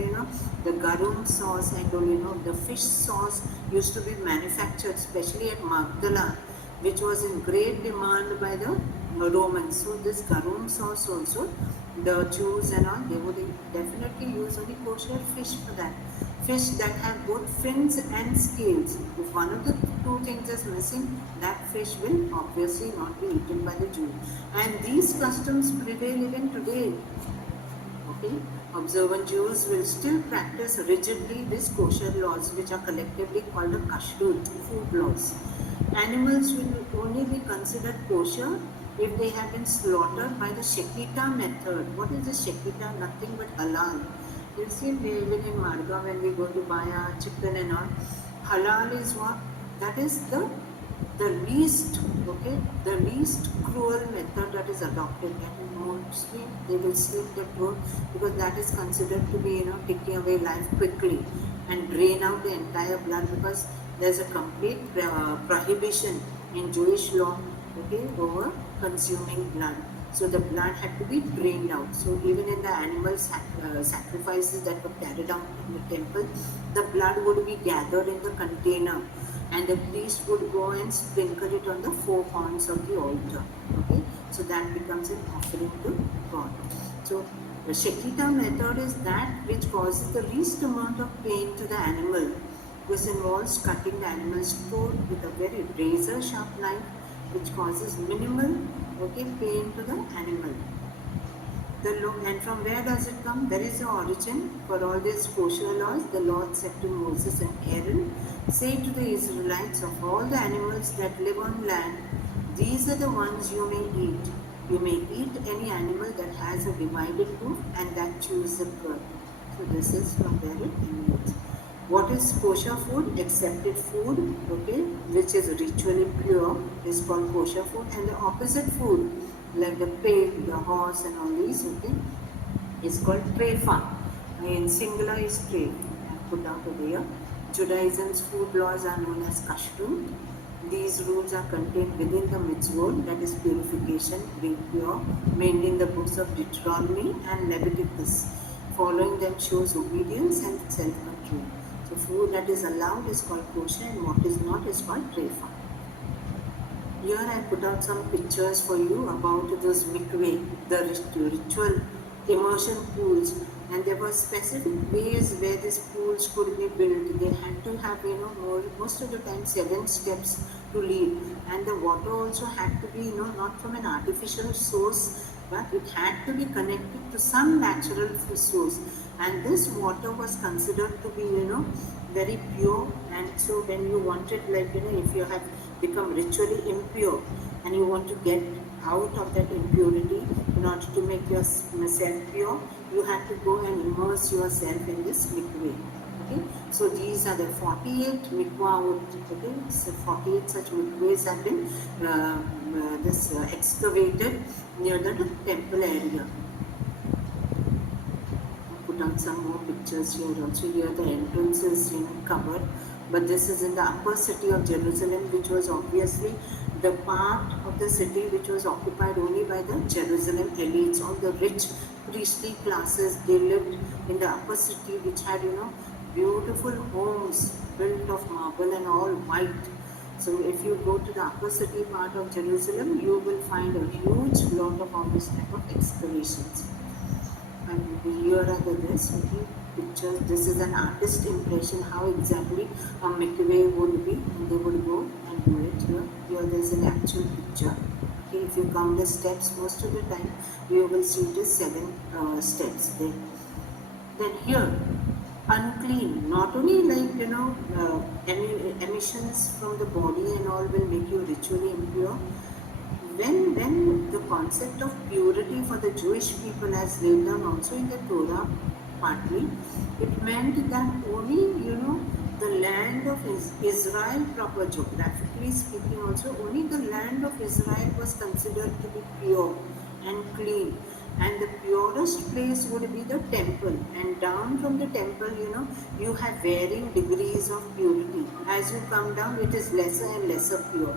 the garum sauce, I told the fish sauce used to be manufactured, especially at Magdala, which was in great demand by the Romans. So this garum sauce also, the Jews and all, they would definitely use only kosher fish for that. Fish that have both fins and scales. If one of the two things is missing, that fish will obviously not be eaten by the Jew. And these customs prevail even today. Okay, observant Jews will still practice rigidly these kosher laws, which are collectively called the kashrut, food laws. Animals will only be considered kosher if they have been slaughtered by the Shekita method. What is the Shekita? Nothing but halal. You see, even in Marga, when we go to buy our chicken and all, halal is what? That is the least, okay, the least cruel method that is adopted. And mostly they will slit the throat because that is considered to be, taking away life quickly and drain out the entire blood, because there's a complete prohibition in Jewish law, okay, over consuming blood. So the blood had to be drained out. So even in the animal sacrifices that were carried out in the temple, the blood would be gathered in the container and the priest would go and sprinkle it on the four horns of the altar. Okay, so that becomes an offering to God. So the Shekita method is that which causes the least amount of pain to the animal. This involves cutting the animal's throat with a very razor sharp knife, which causes minimal, okay, pain to the animal. And from where does it come? There is the origin for all these kosher laws. The Lord said to Moses and Aaron, say to the Israelites, of all the animals that live on land, these are the ones you may eat. You may eat any animal that has a divided hoof and that chews the cud. So this is from where it emanates. What is kosher food? Accepted food, okay, which is ritually pure, is called kosher food. And the opposite food, like the pig, the horse, and all these, okay, is called treifa. In singular is treif. I have put out over here. Judaism's food laws are known as kashrut. These rules are contained within the mitzvot, that is purification, being pure, mainly in the books of Deuteronomy and Leviticus. Following them shows obedience and self-control. So food that is allowed is called kosher and what is not is called treifa. Here I put out some pictures for you about those mikveh, the ritual immersion pools, and there were specific ways where these pools could be built. They had to have, most of the time 7 steps to lead, and the water also had to be, not from an artificial source, but it had to be connected to some natural source. And this water was considered to be, very pure. And so when you wanted, like, if you have become ritually impure and you want to get out of that impurity in order to make yourself pure, you have to go and immerse yourself in this mikveh. Okay, so these are the 48 mikvah. Okay, so 48 such mikvehs have been excavated near the temple area. Put on some more pictures here also. Here the entrance is covered, but this is in the upper city of Jerusalem, which was obviously the part of the city which was occupied only by the Jerusalem elites. All the rich priestly classes, they lived in the upper city, which had beautiful homes built of marble and all white. So if you go to the upper city part of Jerusalem, you will find a huge lot of all this type of excavations. And here are the this okay, pictures. This is an artist impression how exactly a mikveh would be, and they would go and do it here. Here there is an actual picture. Okay, if you count the steps, most of the time you will see the seven steps there. Then here, unclean. Not only like emissions from the body and all will make you ritually impure, when the concept of purity for the Jewish people has laid down also in the Torah partly, it meant that only the land of Israel proper, geographically speaking also, only the land of Israel was considered to be pure and clean, and the purest place would be the temple, and down from the temple you have varying degrees of purity. As you come down it is lesser and lesser pure.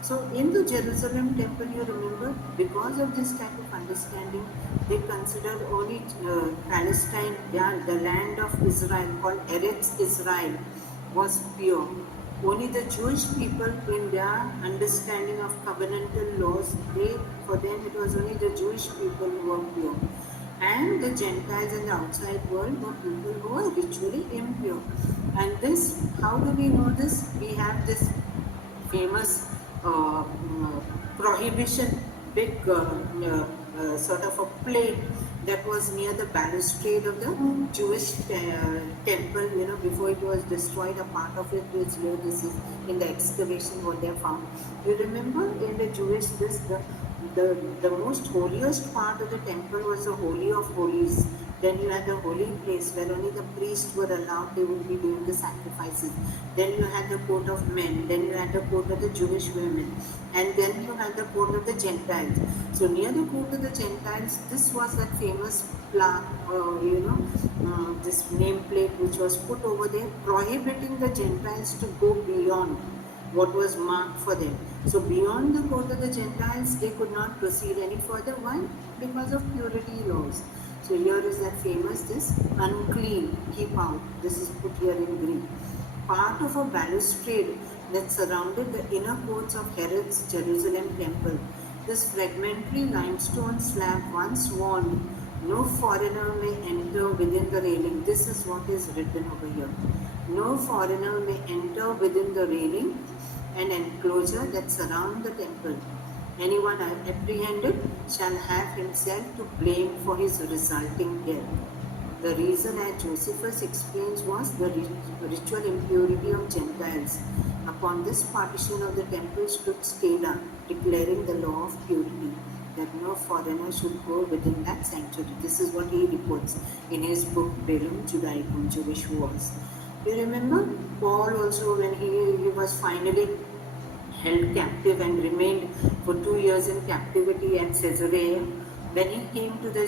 So in the Jerusalem temple, you remember, because of this type of understanding, they considered only Palestine, yeah, the land of Israel, called Eretz Israel, was pure. Only the Jewish people, in their understanding of covenantal laws, for them it was only the Jewish people who were pure. And the Gentiles in the outside world were people who were ritually impure. And this, how do we know this? We have this famous prohibition, big sort of a plate that was near the balustrade of the Jewish temple, before it was destroyed. A part of it is here. This is in the excavation what they found. You remember in the Jewish, the most holiest part of the temple was the Holy of Holies. Then you had the holy place where only the priests were allowed, they would be doing the sacrifices. Then you had the court of men, then you had the court of the Jewish women, and then you had the court of the Gentiles. So near the court of the Gentiles, this was that famous plaque, this nameplate which was put over there, prohibiting the Gentiles to go beyond what was marked for them. So beyond the court of the Gentiles, they could not proceed any further. Why? Because of purity laws. So here is that famous this unclean, keep out. This is put here in Greek. Part of a balustrade that surrounded the inner courts of Herod's Jerusalem temple. This fragmentary limestone slab once warned, no foreigner may enter within the railing. This is what is written over here. No foreigner may enter within the railing and enclosure that surround the temple. Anyone apprehended shall have himself to blame for his resulting death. The reason, as Josephus explains, was the ritual impurity of Gentiles. Upon this partition of the temple stood Stela, declaring the law of purity, that no foreigner should go within that sanctuary. This is what he reports in his book, Rerum Judaicum, Jewish Wars. You remember Paul also, when he was finally held captive and remained for 2 years in captivity at Caesarea. When he came to the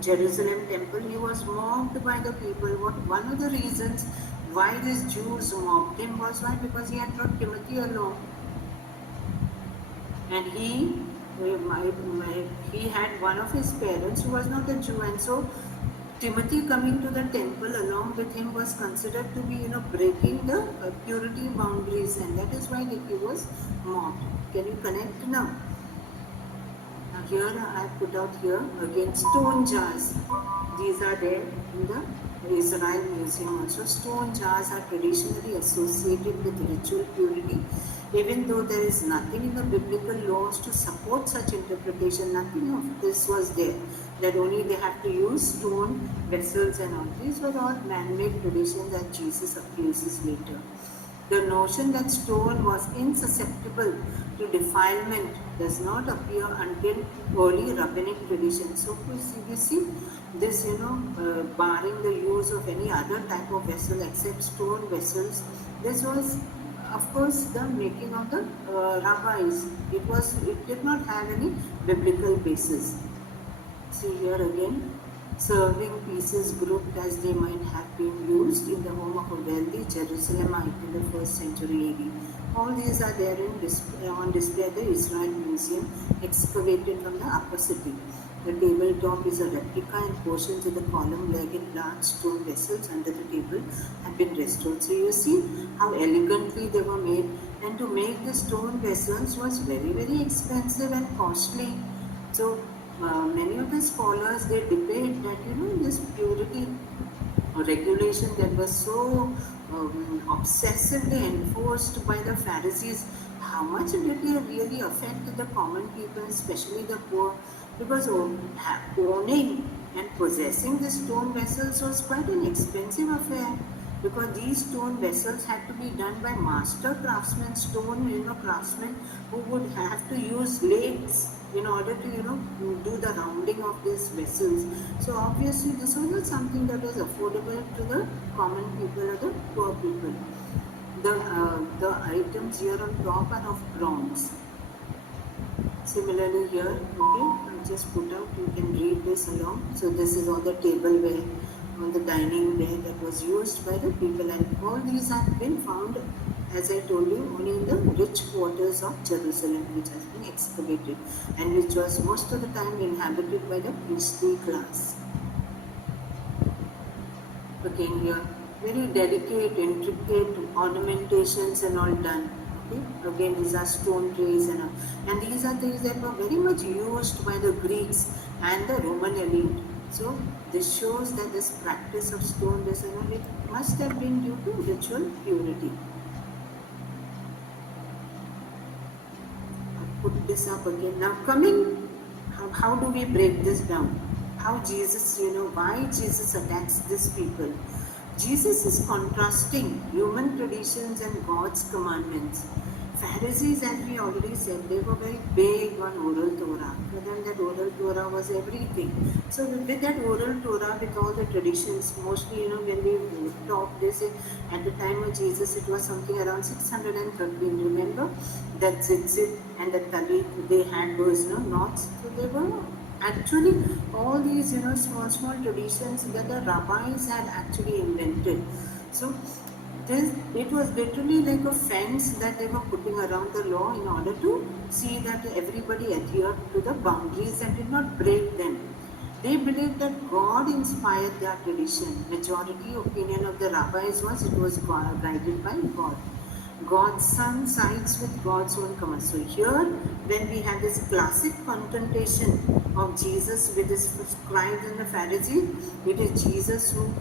Jerusalem temple, he was mocked by the people. One of the reasons why these Jews mocked him was why? Because he had brought Timothy along, and he had one of his parents who was not a Jew, and so Timothy coming to the temple along with him was considered to be, breaking the purity boundaries, and that is why he was mocked. Can you connect now? Now here I put out here again stone jars. These are there in the Israel Museum also. Stone jars are traditionally associated with ritual purity. Even though there is nothing in the biblical laws to support such interpretation, nothing of this was there. That only they have to use stone vessels and all. These were all man-made traditions that Jesus accuses later. The notion that stone was insusceptible to defilement does not appear until early rabbinic tradition. So you see this, barring the use of any other type of vessel except stone vessels, this was of course the making of the rabbis. It did not have any biblical basis. See here again, serving pieces grouped as they might have been used in the home of a wealthy Jerusalemite in the 1st century AD. All these are there on display at the Israel Museum, excavated from the upper city. The tabletop is a replica, and portions of the column-legged large stone vessels under the table have been restored. So you see how elegantly they were made, and to make the stone vessels was very, very expensive and costly. So many of the scholars, they debate that this purity regulation that was so obsessively enforced by the Pharisees, how much did it really affect the common people, especially the poor? Because owning and possessing the stone vessels was quite an expensive affair. Because these stone vessels had to be done by master craftsmen, craftsmen who would have to use lathes in order to, do the rounding of these vessels. So obviously this was not something that was affordable to the common people or the poor people. The items here on top are of bronze. Similarly here, okay, I just put out, you can read this along. So this is on the tableware, on the dining ware that was used by the people, and all these have been found, as I told you, only in the rich quarters of Jerusalem, which has been excavated and which was most of the time inhabited by the priestly class. Again here, very delicate, intricate ornamentations and all done. Okay, again these are stone trays and all. And these are things that were very much used by the Greeks and the Roman elite. So this shows that this practice of stone this and all, it must have been due to ritual purity. Put this up again. Now coming, how do we break this down? How Jesus, why Jesus attacks these people? Jesus is contrasting human traditions and God's commandments. Pharisees, as we already said, they were very big on oral Torah. For them, that oral Torah was everything. So with that oral Torah, with all the traditions, mostly, when we talk this, at the time of Jesus, it was something around 613. Remember that tzitzit and the talit, they had those, knots. So they were actually all these, small traditions that the rabbis had actually invented. So it was literally like a fence that they were putting around the law in order to see that everybody adhered to the boundaries and did not break them. They believed that God inspired their tradition. Majority opinion of the rabbis was it was guided by God. God's Son sides with God's own command. So here, when we have this classic confrontation of Jesus with his scribes and the Pharisees, it is Jesus who,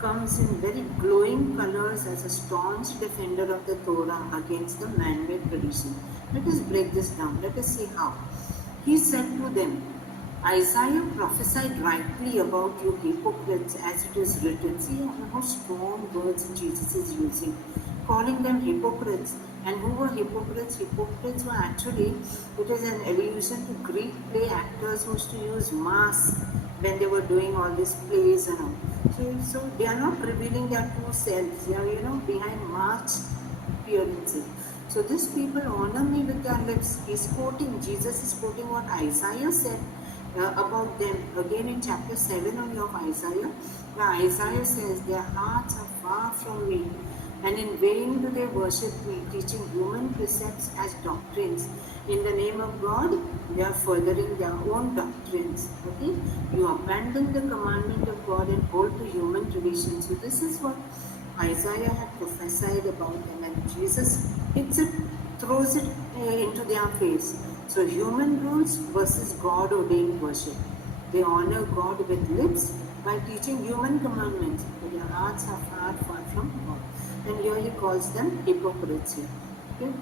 comes in very glowing colors as a staunch defender of the Torah against the man-made tradition. Let us break this down. Let us see how. He said to them, Isaiah prophesied rightly about you hypocrites, as it is written. See how strong words Jesus is using, calling them hypocrites. And who were hypocrites? Hypocrites were actually, it is an allusion to Greek play actors who used to use masks when they were doing all these plays and all. So they are not revealing their true selves. They are, behind masked appearances. So these people honor me with their lips. He's quoting, Jesus is quoting what Isaiah said about them. Again in chapter 7 only of Isaiah, where Isaiah says, their hearts are far from me, and in vain do they worship me, teaching human precepts as doctrines. In the name of God, they are furthering their own doctrines. Okay? You abandon the commandment of God and hold to human traditions. So this is what Isaiah had prophesied about them, and Jesus throws it into their face. So human rules versus God ordained worship. They honor God with lips by teaching human commandments, but their hearts are far, far from God. And here he calls them hypocrites here. Okay?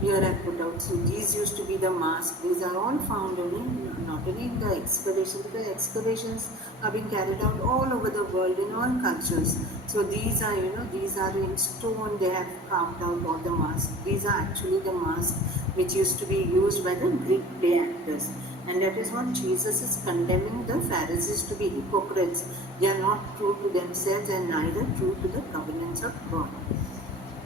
Here I put out. So these used to be the masks. These are all found only, not only in the excavation, because excavations are being carried out all over the world in all cultures. So these are, these are in stone. They have carved out all the masks. These are actually the masks which used to be used by the Greek play actors. And that is what Jesus is condemning the Pharisees to be hypocrites. They are not true to themselves and neither true to the covenants of God.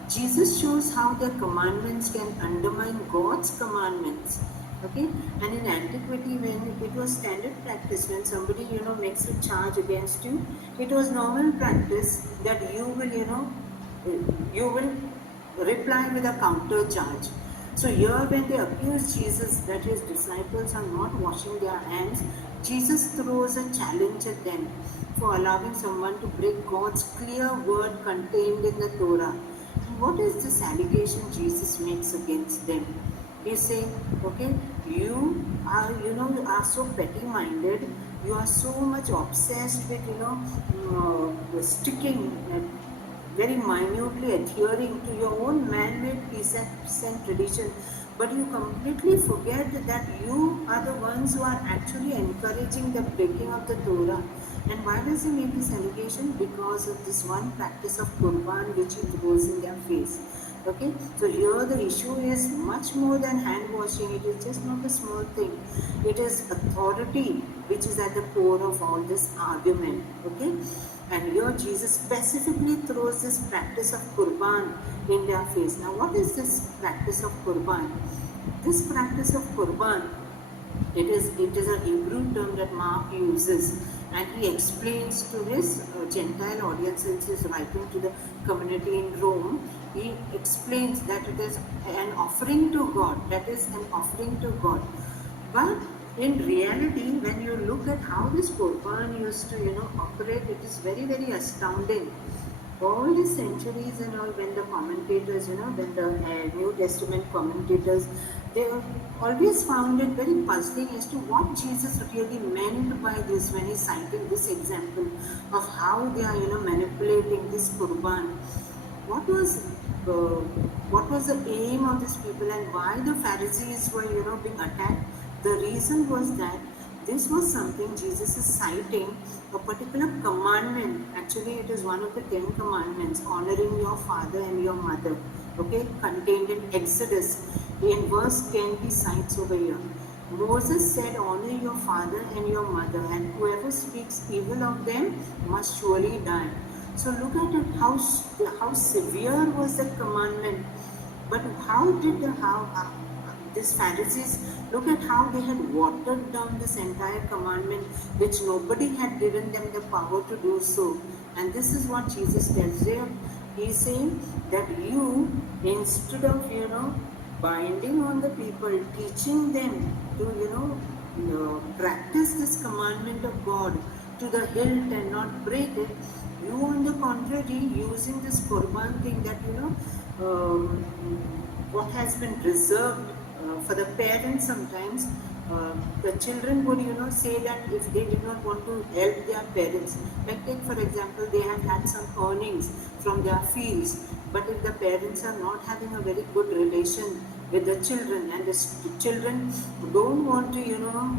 Jesus shows how the commandments can undermine God's commandments. Okay, and in antiquity, when it was standard practice, when somebody makes a charge against you, it was normal practice that you will you will reply with a counter charge. So here when they accuse Jesus that his disciples are not washing their hands, Jesus throws a challenge at them for allowing someone to break God's clear word contained in the Torah. And what is this allegation Jesus makes against them? He's saying, okay, you are so petty-minded, you are so much obsessed with, sticking, very minutely adhering to your own man-made precepts and tradition, but you completely forget that you are the ones who are actually encouraging the breaking of the Torah. And why does he make this allegation? Because of this one practice of Qurban which he throws in their face. Okay, so here the issue is much more than hand washing. It is just not a small thing. It is authority which is at the core of all this argument. Okay, and here Jesus specifically throws this practice of Qurban in their face. Now, what is this practice of Qurban? This practice of Qurban, it is a Hebrew term that Mark uses, and he explains to his Gentile audience, since he is writing to the community in Rome. He explains that it is an offering to God. That is an offering to God. But in reality, when you look at how this Qurban used to, operate, it is very, very astounding. All the centuries and all, when the commentators, when the New Testament commentators, they always found it very puzzling as to what Jesus really meant by this when he's citing this example of how they are, manipulating this Qurban. What was uh, what was the aim of these people, and why the Pharisees were, being attacked? The reason was that this was something Jesus is citing, a particular commandment. Actually, it is one of the 10 commandments, honoring your father and your mother, okay, contained in Exodus. In verse 10, he cites over here. Moses said, honor your father and your mother, and whoever speaks evil of them must surely die. So look at it, how severe was that commandment. But how did these Pharisees, look at how they had watered down this entire commandment, which nobody had given them the power to do so. And this is what Jesus tells them. He's saying that you, instead of, binding on the people, teaching them to, practice this commandment of God to the hilt and not break it, you, on the contrary, using this Qurban thing that, um, what has been reserved for the parents sometimes, the children would, say that if they did not want to help their parents, like take for example, they have had some earnings from their fields, but if the parents are not having a very good relation with the children, and the children don't want to,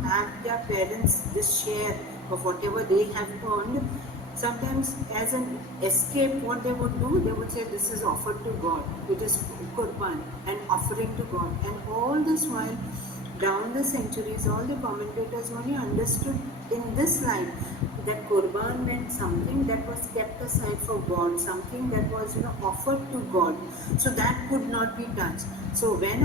have their parents this share of whatever they have earned, sometimes as an escape, what they would do, they would say this is offered to God. It is Qurban, an offering to God. And all this while, down the centuries, all the commentators only understood in this light that Qurban meant something that was kept aside for God, something that was, offered to God. So that could not be touched. So when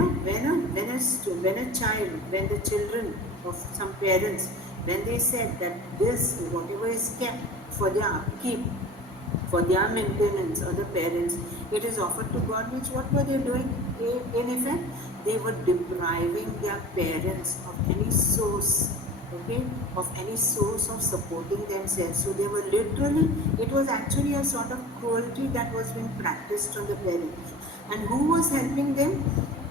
a child, when the children of some parents, when they said that this, whatever is kept for their upkeep, for their maintenance, or the parents, it is offered to God, which what were they doing? In effect, they were depriving their parents of any source, okay, of any source of supporting themselves. So they were literally, it was actually a sort of cruelty that was being practiced on the parents. And who was helping them?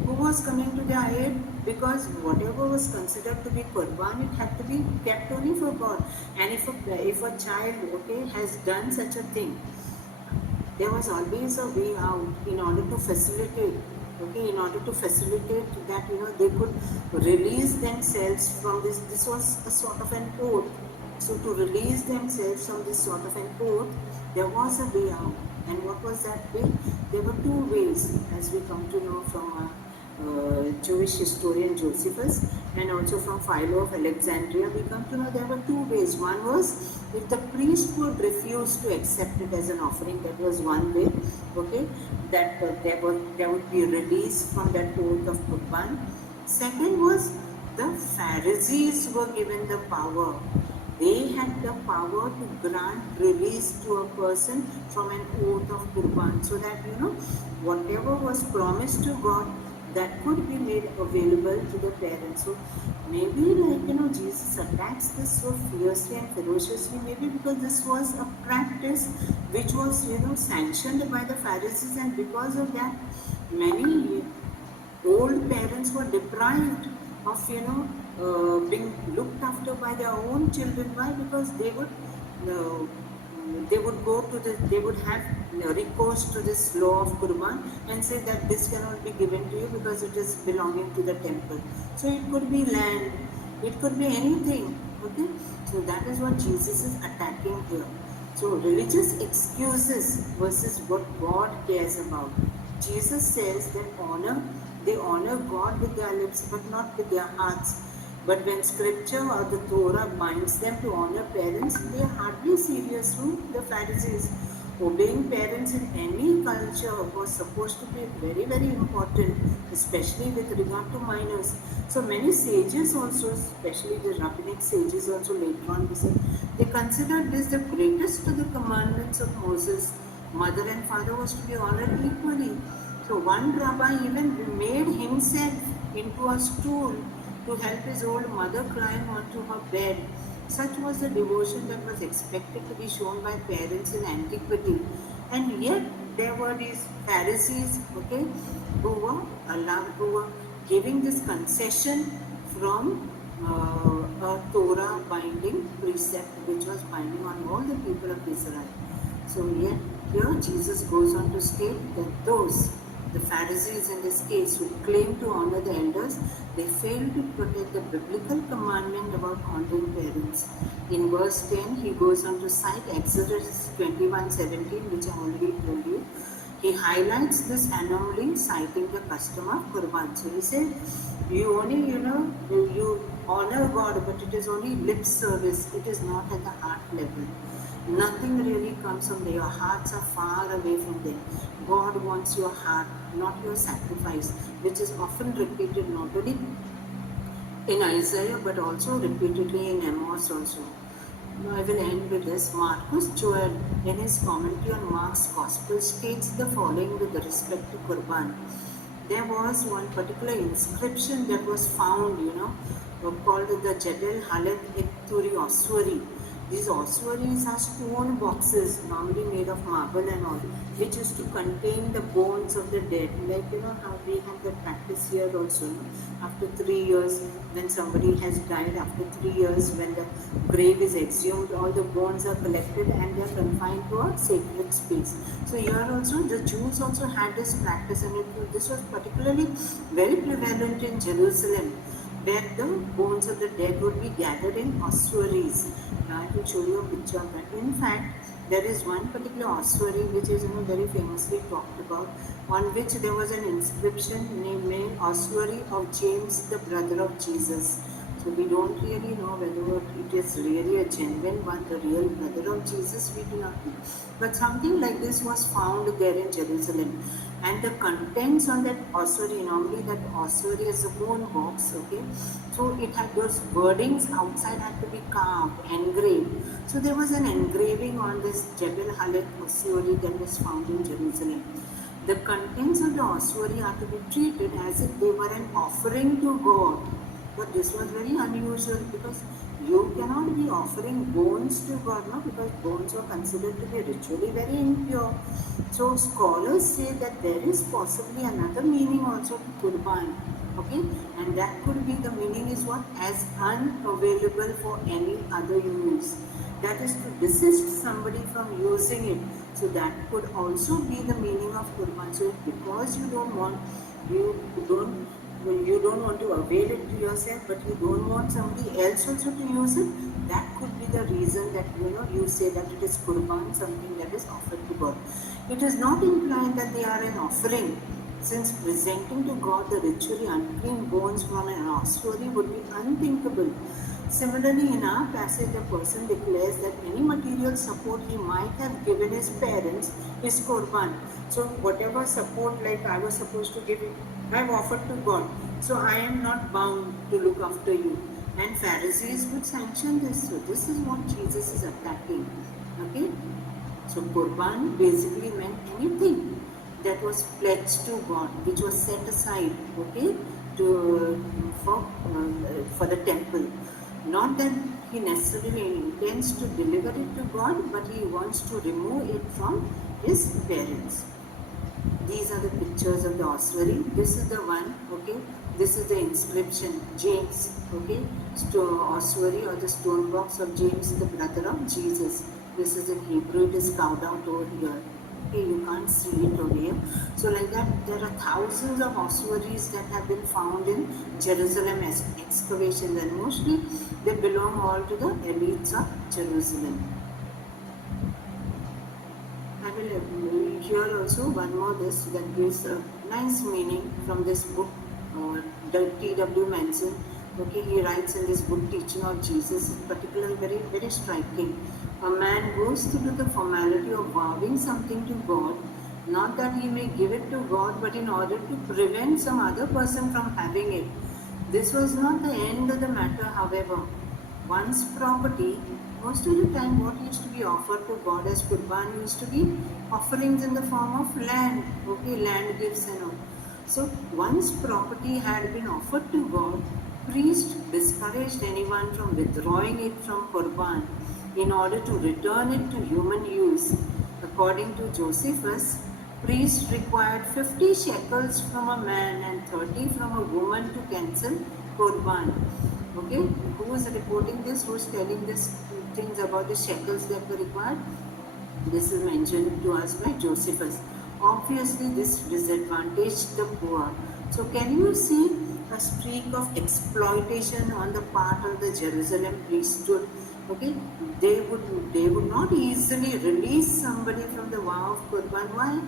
Who was coming to their aid? Because whatever was considered to be Qurban, it had to be kept only for God. And if a child, okay, has done such a thing, there was always a way out in order to facilitate, okay, in order to facilitate that, they could release themselves from this was a sort of an oath. So to release themselves from this sort of an oath, there was a way out. And what was that way? There were two ways, as we come to know from Jewish historian Josephus, and also from Philo of Alexandria, we come to know there were two ways. One was, if the priest would refuse to accept it as an offering, that was one way, okay, that there would be release from that oath of Qurban. Second was, the Pharisees were given the power They had the power to grant release to a person from an oath of Qurban, so that whatever was promised to God, that could be made available to the parents. So maybe Jesus attacks this so fiercely and ferociously, maybe because this was a practice which was sanctioned by the Pharisees, and because of that many old parents were deprived of being looked after by their own children. Why? Because uh, they would go to the they would have recourse to this law of Qurban and say that this cannot be given to you because it is belonging to the temple. So it could be land, it could be anything. Okay, so that is what Jesus is attacking here. So religious excuses versus what God cares about. Jesus says that they honor God with their lips but not with their hearts. But when scripture or the Torah binds them to honor parents, they are hardly serious to the Pharisees. Obeying parents in any culture was supposed to be very, very important, especially with regard to minors. So many sages also, especially the rabbinic sages also later on, they considered this the greatest of the commandments of Moses. Mother and father was to be honored equally. So one rabbi even made himself into a stool to help his old mother climb onto her bed. Such was the devotion that was expected to be shown by parents in antiquity. And yet there were these Pharisees, okay, who were giving this concession from a Torah binding precept which was binding on all the people of Israel. So yet here Jesus goes on to state that the Pharisees in this case, who claim to honor the elders, they fail to protect the biblical commandment about honoring parents. In verse 10, he goes on to cite Exodus 21:17, which I already told you. He highlights this anomaly, citing the custom of Qurban. So he said, you only, you honor God, but it is only lip service. It is not at the heart level. Nothing really comes from there. Your hearts are far away from them. God wants your heart, not your sacrifice, which is often repeated not only in Isaiah but also repeatedly in Amos also. Now I will end with this. Marcus Joel, in his commentary on Mark's Gospel, states the following with respect to Qurban. There was one particular inscription that was found, called the Jebel Halet et Turi Ossuary. These ossuaries are stone boxes, normally made of marble and all, which used to contain the bones of the dead. Like, how we have the practice here also. After 3 years, when somebody has died, after 3 years, when the grave is exhumed, all the bones are collected and they are confined to a sacred space. So here also, the Jews also had this practice, and this was particularly very prevalent in Jerusalem, where the bones of the dead would be gathered in ossuaries. Now I will show you a picture of that. In fact, there is one particular ossuary which is very famously talked about, on which there was an inscription named Ossuary of James, the brother of Jesus. So we don't really know whether it is really a genuine one, the real brother of Jesus, we do not know. But something like this was found there in Jerusalem. And the contents on that ossuary, normally that ossuary is a bone box, okay? So it had those wordings outside had to be carved, engraved. So there was an engraving on this Jebel Halet ossuary that was found in Jerusalem. The contents of the ossuary are to be treated as if they were an offering to God. But this was very unusual because you cannot be offering bones to God, no? Because bones were considered to be ritually very impure. So scholars say that there is possibly another meaning also to Qurban, okay? And that could be, the meaning is what? As unavailable for any other use. That is to desist somebody from using it. So that could also be the meaning of Qurban. So because you don't want to avail it to yourself, but you don't want somebody else also to use it, that could be the reason that you say that it is Qurban, something that is offered to God. It is not implied that they are an offering, since presenting to God the ritually unclean bones from an ossuary would be unthinkable. Similarly, in our passage, the person declares that any material support he might have given his parents is Qurban. So whatever support, like I was supposed to give, I have offered to God. So I am not bound to look after you. And Pharisees would sanction this. So this is what Jesus is attacking. Okay? So Qurban basically meant anything that was pledged to God, which was set aside, okay, for the temple. Not that he necessarily intends to deliver it to God, but he wants to remove it from his parents. These are the pictures of the ossuary. This is the one, okay. This is the inscription, James, okay. Ossuary or the stone box of James, the brother of Jesus. This is in Hebrew. It is carved out over here. Okay, you can't see it over here. So like that, there are thousands of ossuaries that have been found in Jerusalem as excavations, and mostly they belong all to the elites of Jerusalem. I will here also one more this that gives a nice meaning from this book, the T.W. Manson. Okay, he writes in this book, Teaching of Jesus, in particular, very, very striking. A man goes through the formality of vowing something to God, not that he may give it to God, but in order to prevent some other person from having it. This was not the end of the matter, however. One's property, most of the time what used to be offered to God as Qurban used to be offerings in the form of land, okay, land gifts and all. So once property had been offered to God, priest discouraged anyone from withdrawing it from Qurban in order to return it to human use. According to Josephus, priest required 50 shekels from a man and 30 from a woman to cancel Qurban. Okay, who is reporting this? Who is telling this things about the shekels that were required? This is mentioned to us by Josephus. Obviously, this disadvantaged the poor. So, can you see a streak of exploitation on the part of the Jerusalem priesthood? Okay, they would not easily release somebody from the vow of Qurban. Why?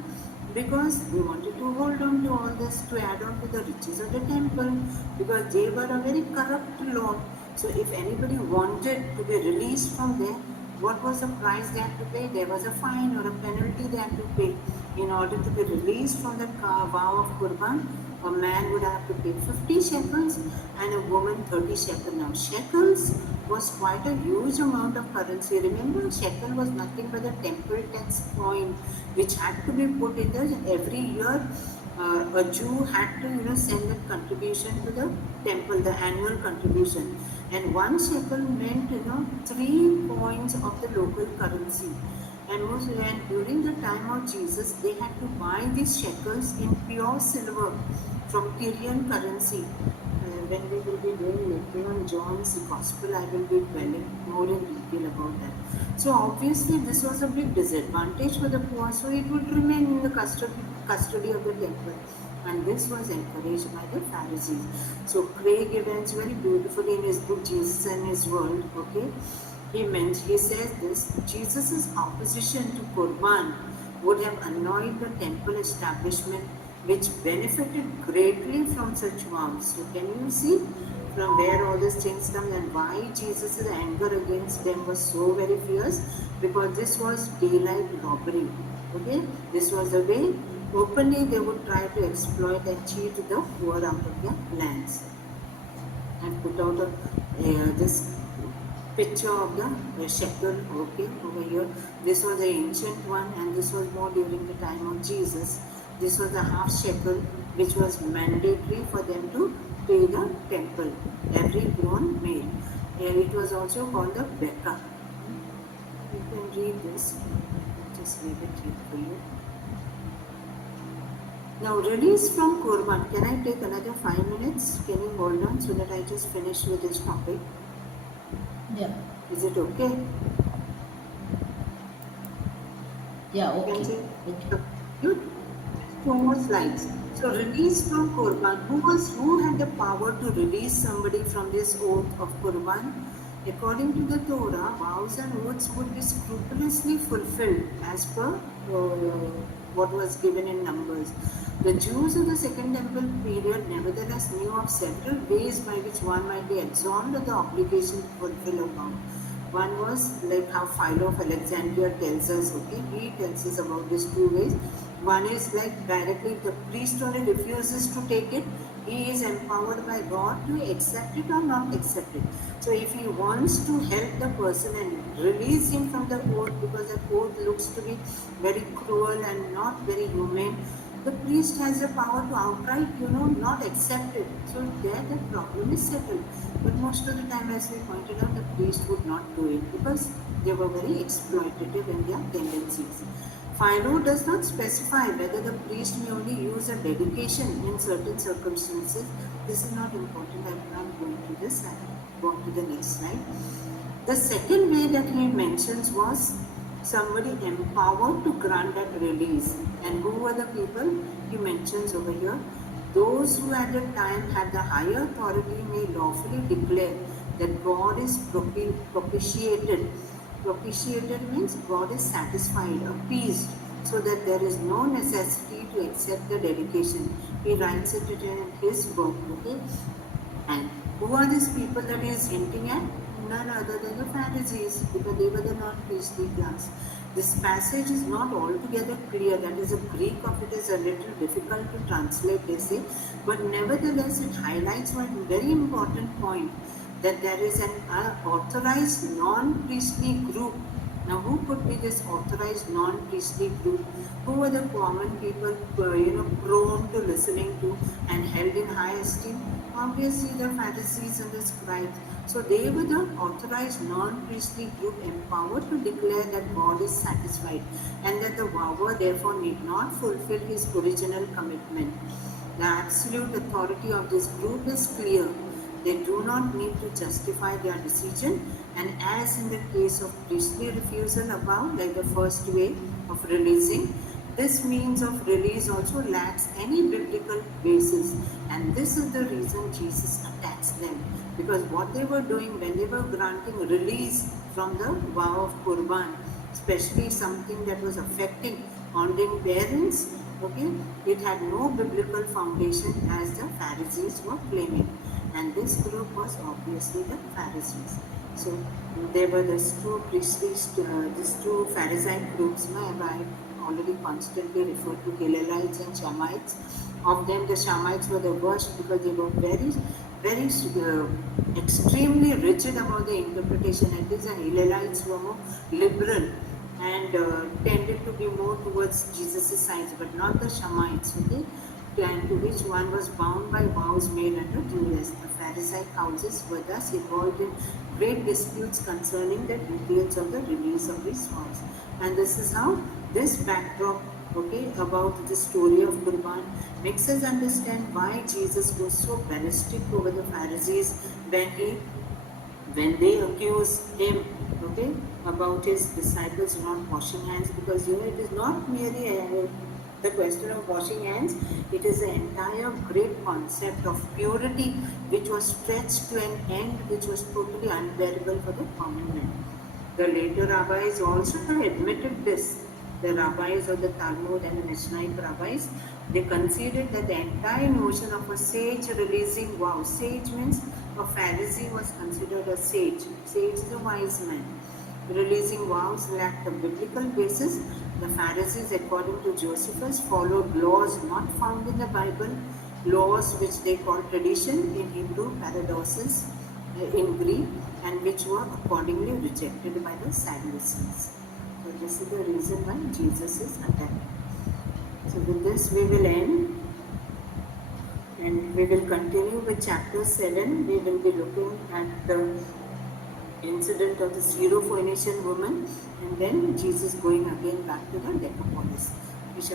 Because they wanted to hold on to all this to add on to the riches of the temple, because they were a very corrupt lot. So if anybody wanted to be released from there, what was the price they had to pay? There was a fine or a penalty they had to pay. In order to be released from the vow of Qurban, a man would have to pay 50 shekels and a woman 30 shekels. Now, shekels was quite a huge amount of currency. Remember, shekel was nothing but a temple tax coin which had to be put in there every year. A Jew had to, send that contribution to the temple, the annual contribution. And one shekel meant, 3 coins of the local currency. And during the time of Jesus, they had to buy these shekels in pure silver from Tyrian currency. When we will be doing later on John's Gospel, I will be dwelling more in detail about that. So obviously, this was a big disadvantage for the poor, so it would remain in the custody of the temple. And this was encouraged by the Pharisees. So Craig Evans very beautifully in his book Jesus and His World, okay, he says this: Jesus' opposition to Qurban would have annoyed the temple establishment, which benefited greatly from such vows. So can you see from where all these things come and why Jesus' anger against them was so very fierce? Because this was daylight robbery. Okay, this was a way openly they would try to exploit and cheat the poor out of their lands. And put out this picture of the shekel, okay, over here. This was the ancient one, and this was more during the time of Jesus. This was the half shekel, which was mandatory for them to pay the temple, every grown male. It was also called the Becca. You can read this. Just leave it here for you. Now, release from Qurban. Can I take another 5 minutes? Can you hold on so that I just finish with this topic? Yeah. Is it okay? Yeah. You can Okay. say Okay. you 2 more slides. So release from Qurban. Who had the power to release somebody from this oath of Qurban? According to the Torah, vows and oaths would be scrupulously fulfilled as per what was given in Numbers. The Jews of the Second Temple period nevertheless knew of several ways by which one might be absolved of the obligation to fulfill a vow. One was like how Philo of Alexandria tells us, okay, he tells us about these 2 ways. One is like directly if the priest only refuses to take it, he is empowered by God to accept it or not accept it. So if he wants to help the person and release him from the oath, because the oath looks to be very cruel and not very humane, the priest has the power to outright, not accept it. So there the problem is settled. But most of the time, as we pointed out, the priest would not do it because they were very exploitative in their tendencies. Philo does not specify whether the priest may only use a dedication in certain circumstances. This is not important. I will not go into this. I will go on to the next slide. The second way that he mentions was somebody empowered to grant that release. And who were the people he mentions over here? Those who at the time had the higher authority may lawfully declare that God is propitiated. Propitiated means God is satisfied, appeased, so that there is no necessity to accept the dedication. He writes it in his book, okay? And who are these people that he is hinting at? None other than the Pharisees, because they were the non-priestly class. This passage is not altogether clear. That is, the Greek of it is a little difficult to translate, they say. But nevertheless, it highlights one very important point, that there is an authorized non-priestly group. Now, who could be this authorized non-priestly group? Who were the common people, prone to listening to and held in high esteem? Obviously, the Pharisees and the scribes. So they were the authorized non-priestly group empowered to declare that God is satisfied and that the vower therefore need not fulfill his original commitment. The absolute authority of this group is clear. They do not need to justify their decision, and as in the case of priestly refusal above, like the first way of releasing, this means of release also lacks any biblical basis, and this is the reason Jesus attacks them, because what they were doing when they were granting release from the vow of Qurban, especially something that was affecting honoring parents, okay, it had no biblical foundation as the Pharisees were claiming. And this group was obviously the Pharisees. So there were these two priestly, these two Pharisaic groups. I already constantly referred to Hillelites and Shammaites. Of them, the Shammaites were the worst because they were very extremely rigid about the interpretation. At least, and Hillelites were more liberal and tended to be more towards Jesus' side, but not the Shammaites. Okay? And to which one was bound by vows made under duress. The Pharisaic houses were thus involved in great disputes concerning the details of the release of these vows. And this is how this backdrop, okay, about the story of Qurban makes us understand why Jesus was so ballistic over the Pharisees when they accuse him, okay, about his disciples not washing hands, because it is not merely the question of washing hands, it is the entire great concept of purity which was stretched to an end which was totally unbearable for the common man. The later rabbis also admitted this. The rabbis of the Talmud and the Mishnaic rabbis, they conceded that the entire notion of a sage releasing vow, sage means a Pharisee was considered a sage. Sage is a wise man. Releasing vows lacked a biblical basis. The Pharisees, according to Josephus, followed laws not found in the Bible, laws which they call tradition in Hebrew, paradoxes in Greek, and which were accordingly rejected by the Sadducees. So this is the reason why Jesus is attacked. So with this we will end, and we will continue with chapter 7. We will be looking at the incident of the Syrophoenician woman, and then Jesus going again back to the Decapolis.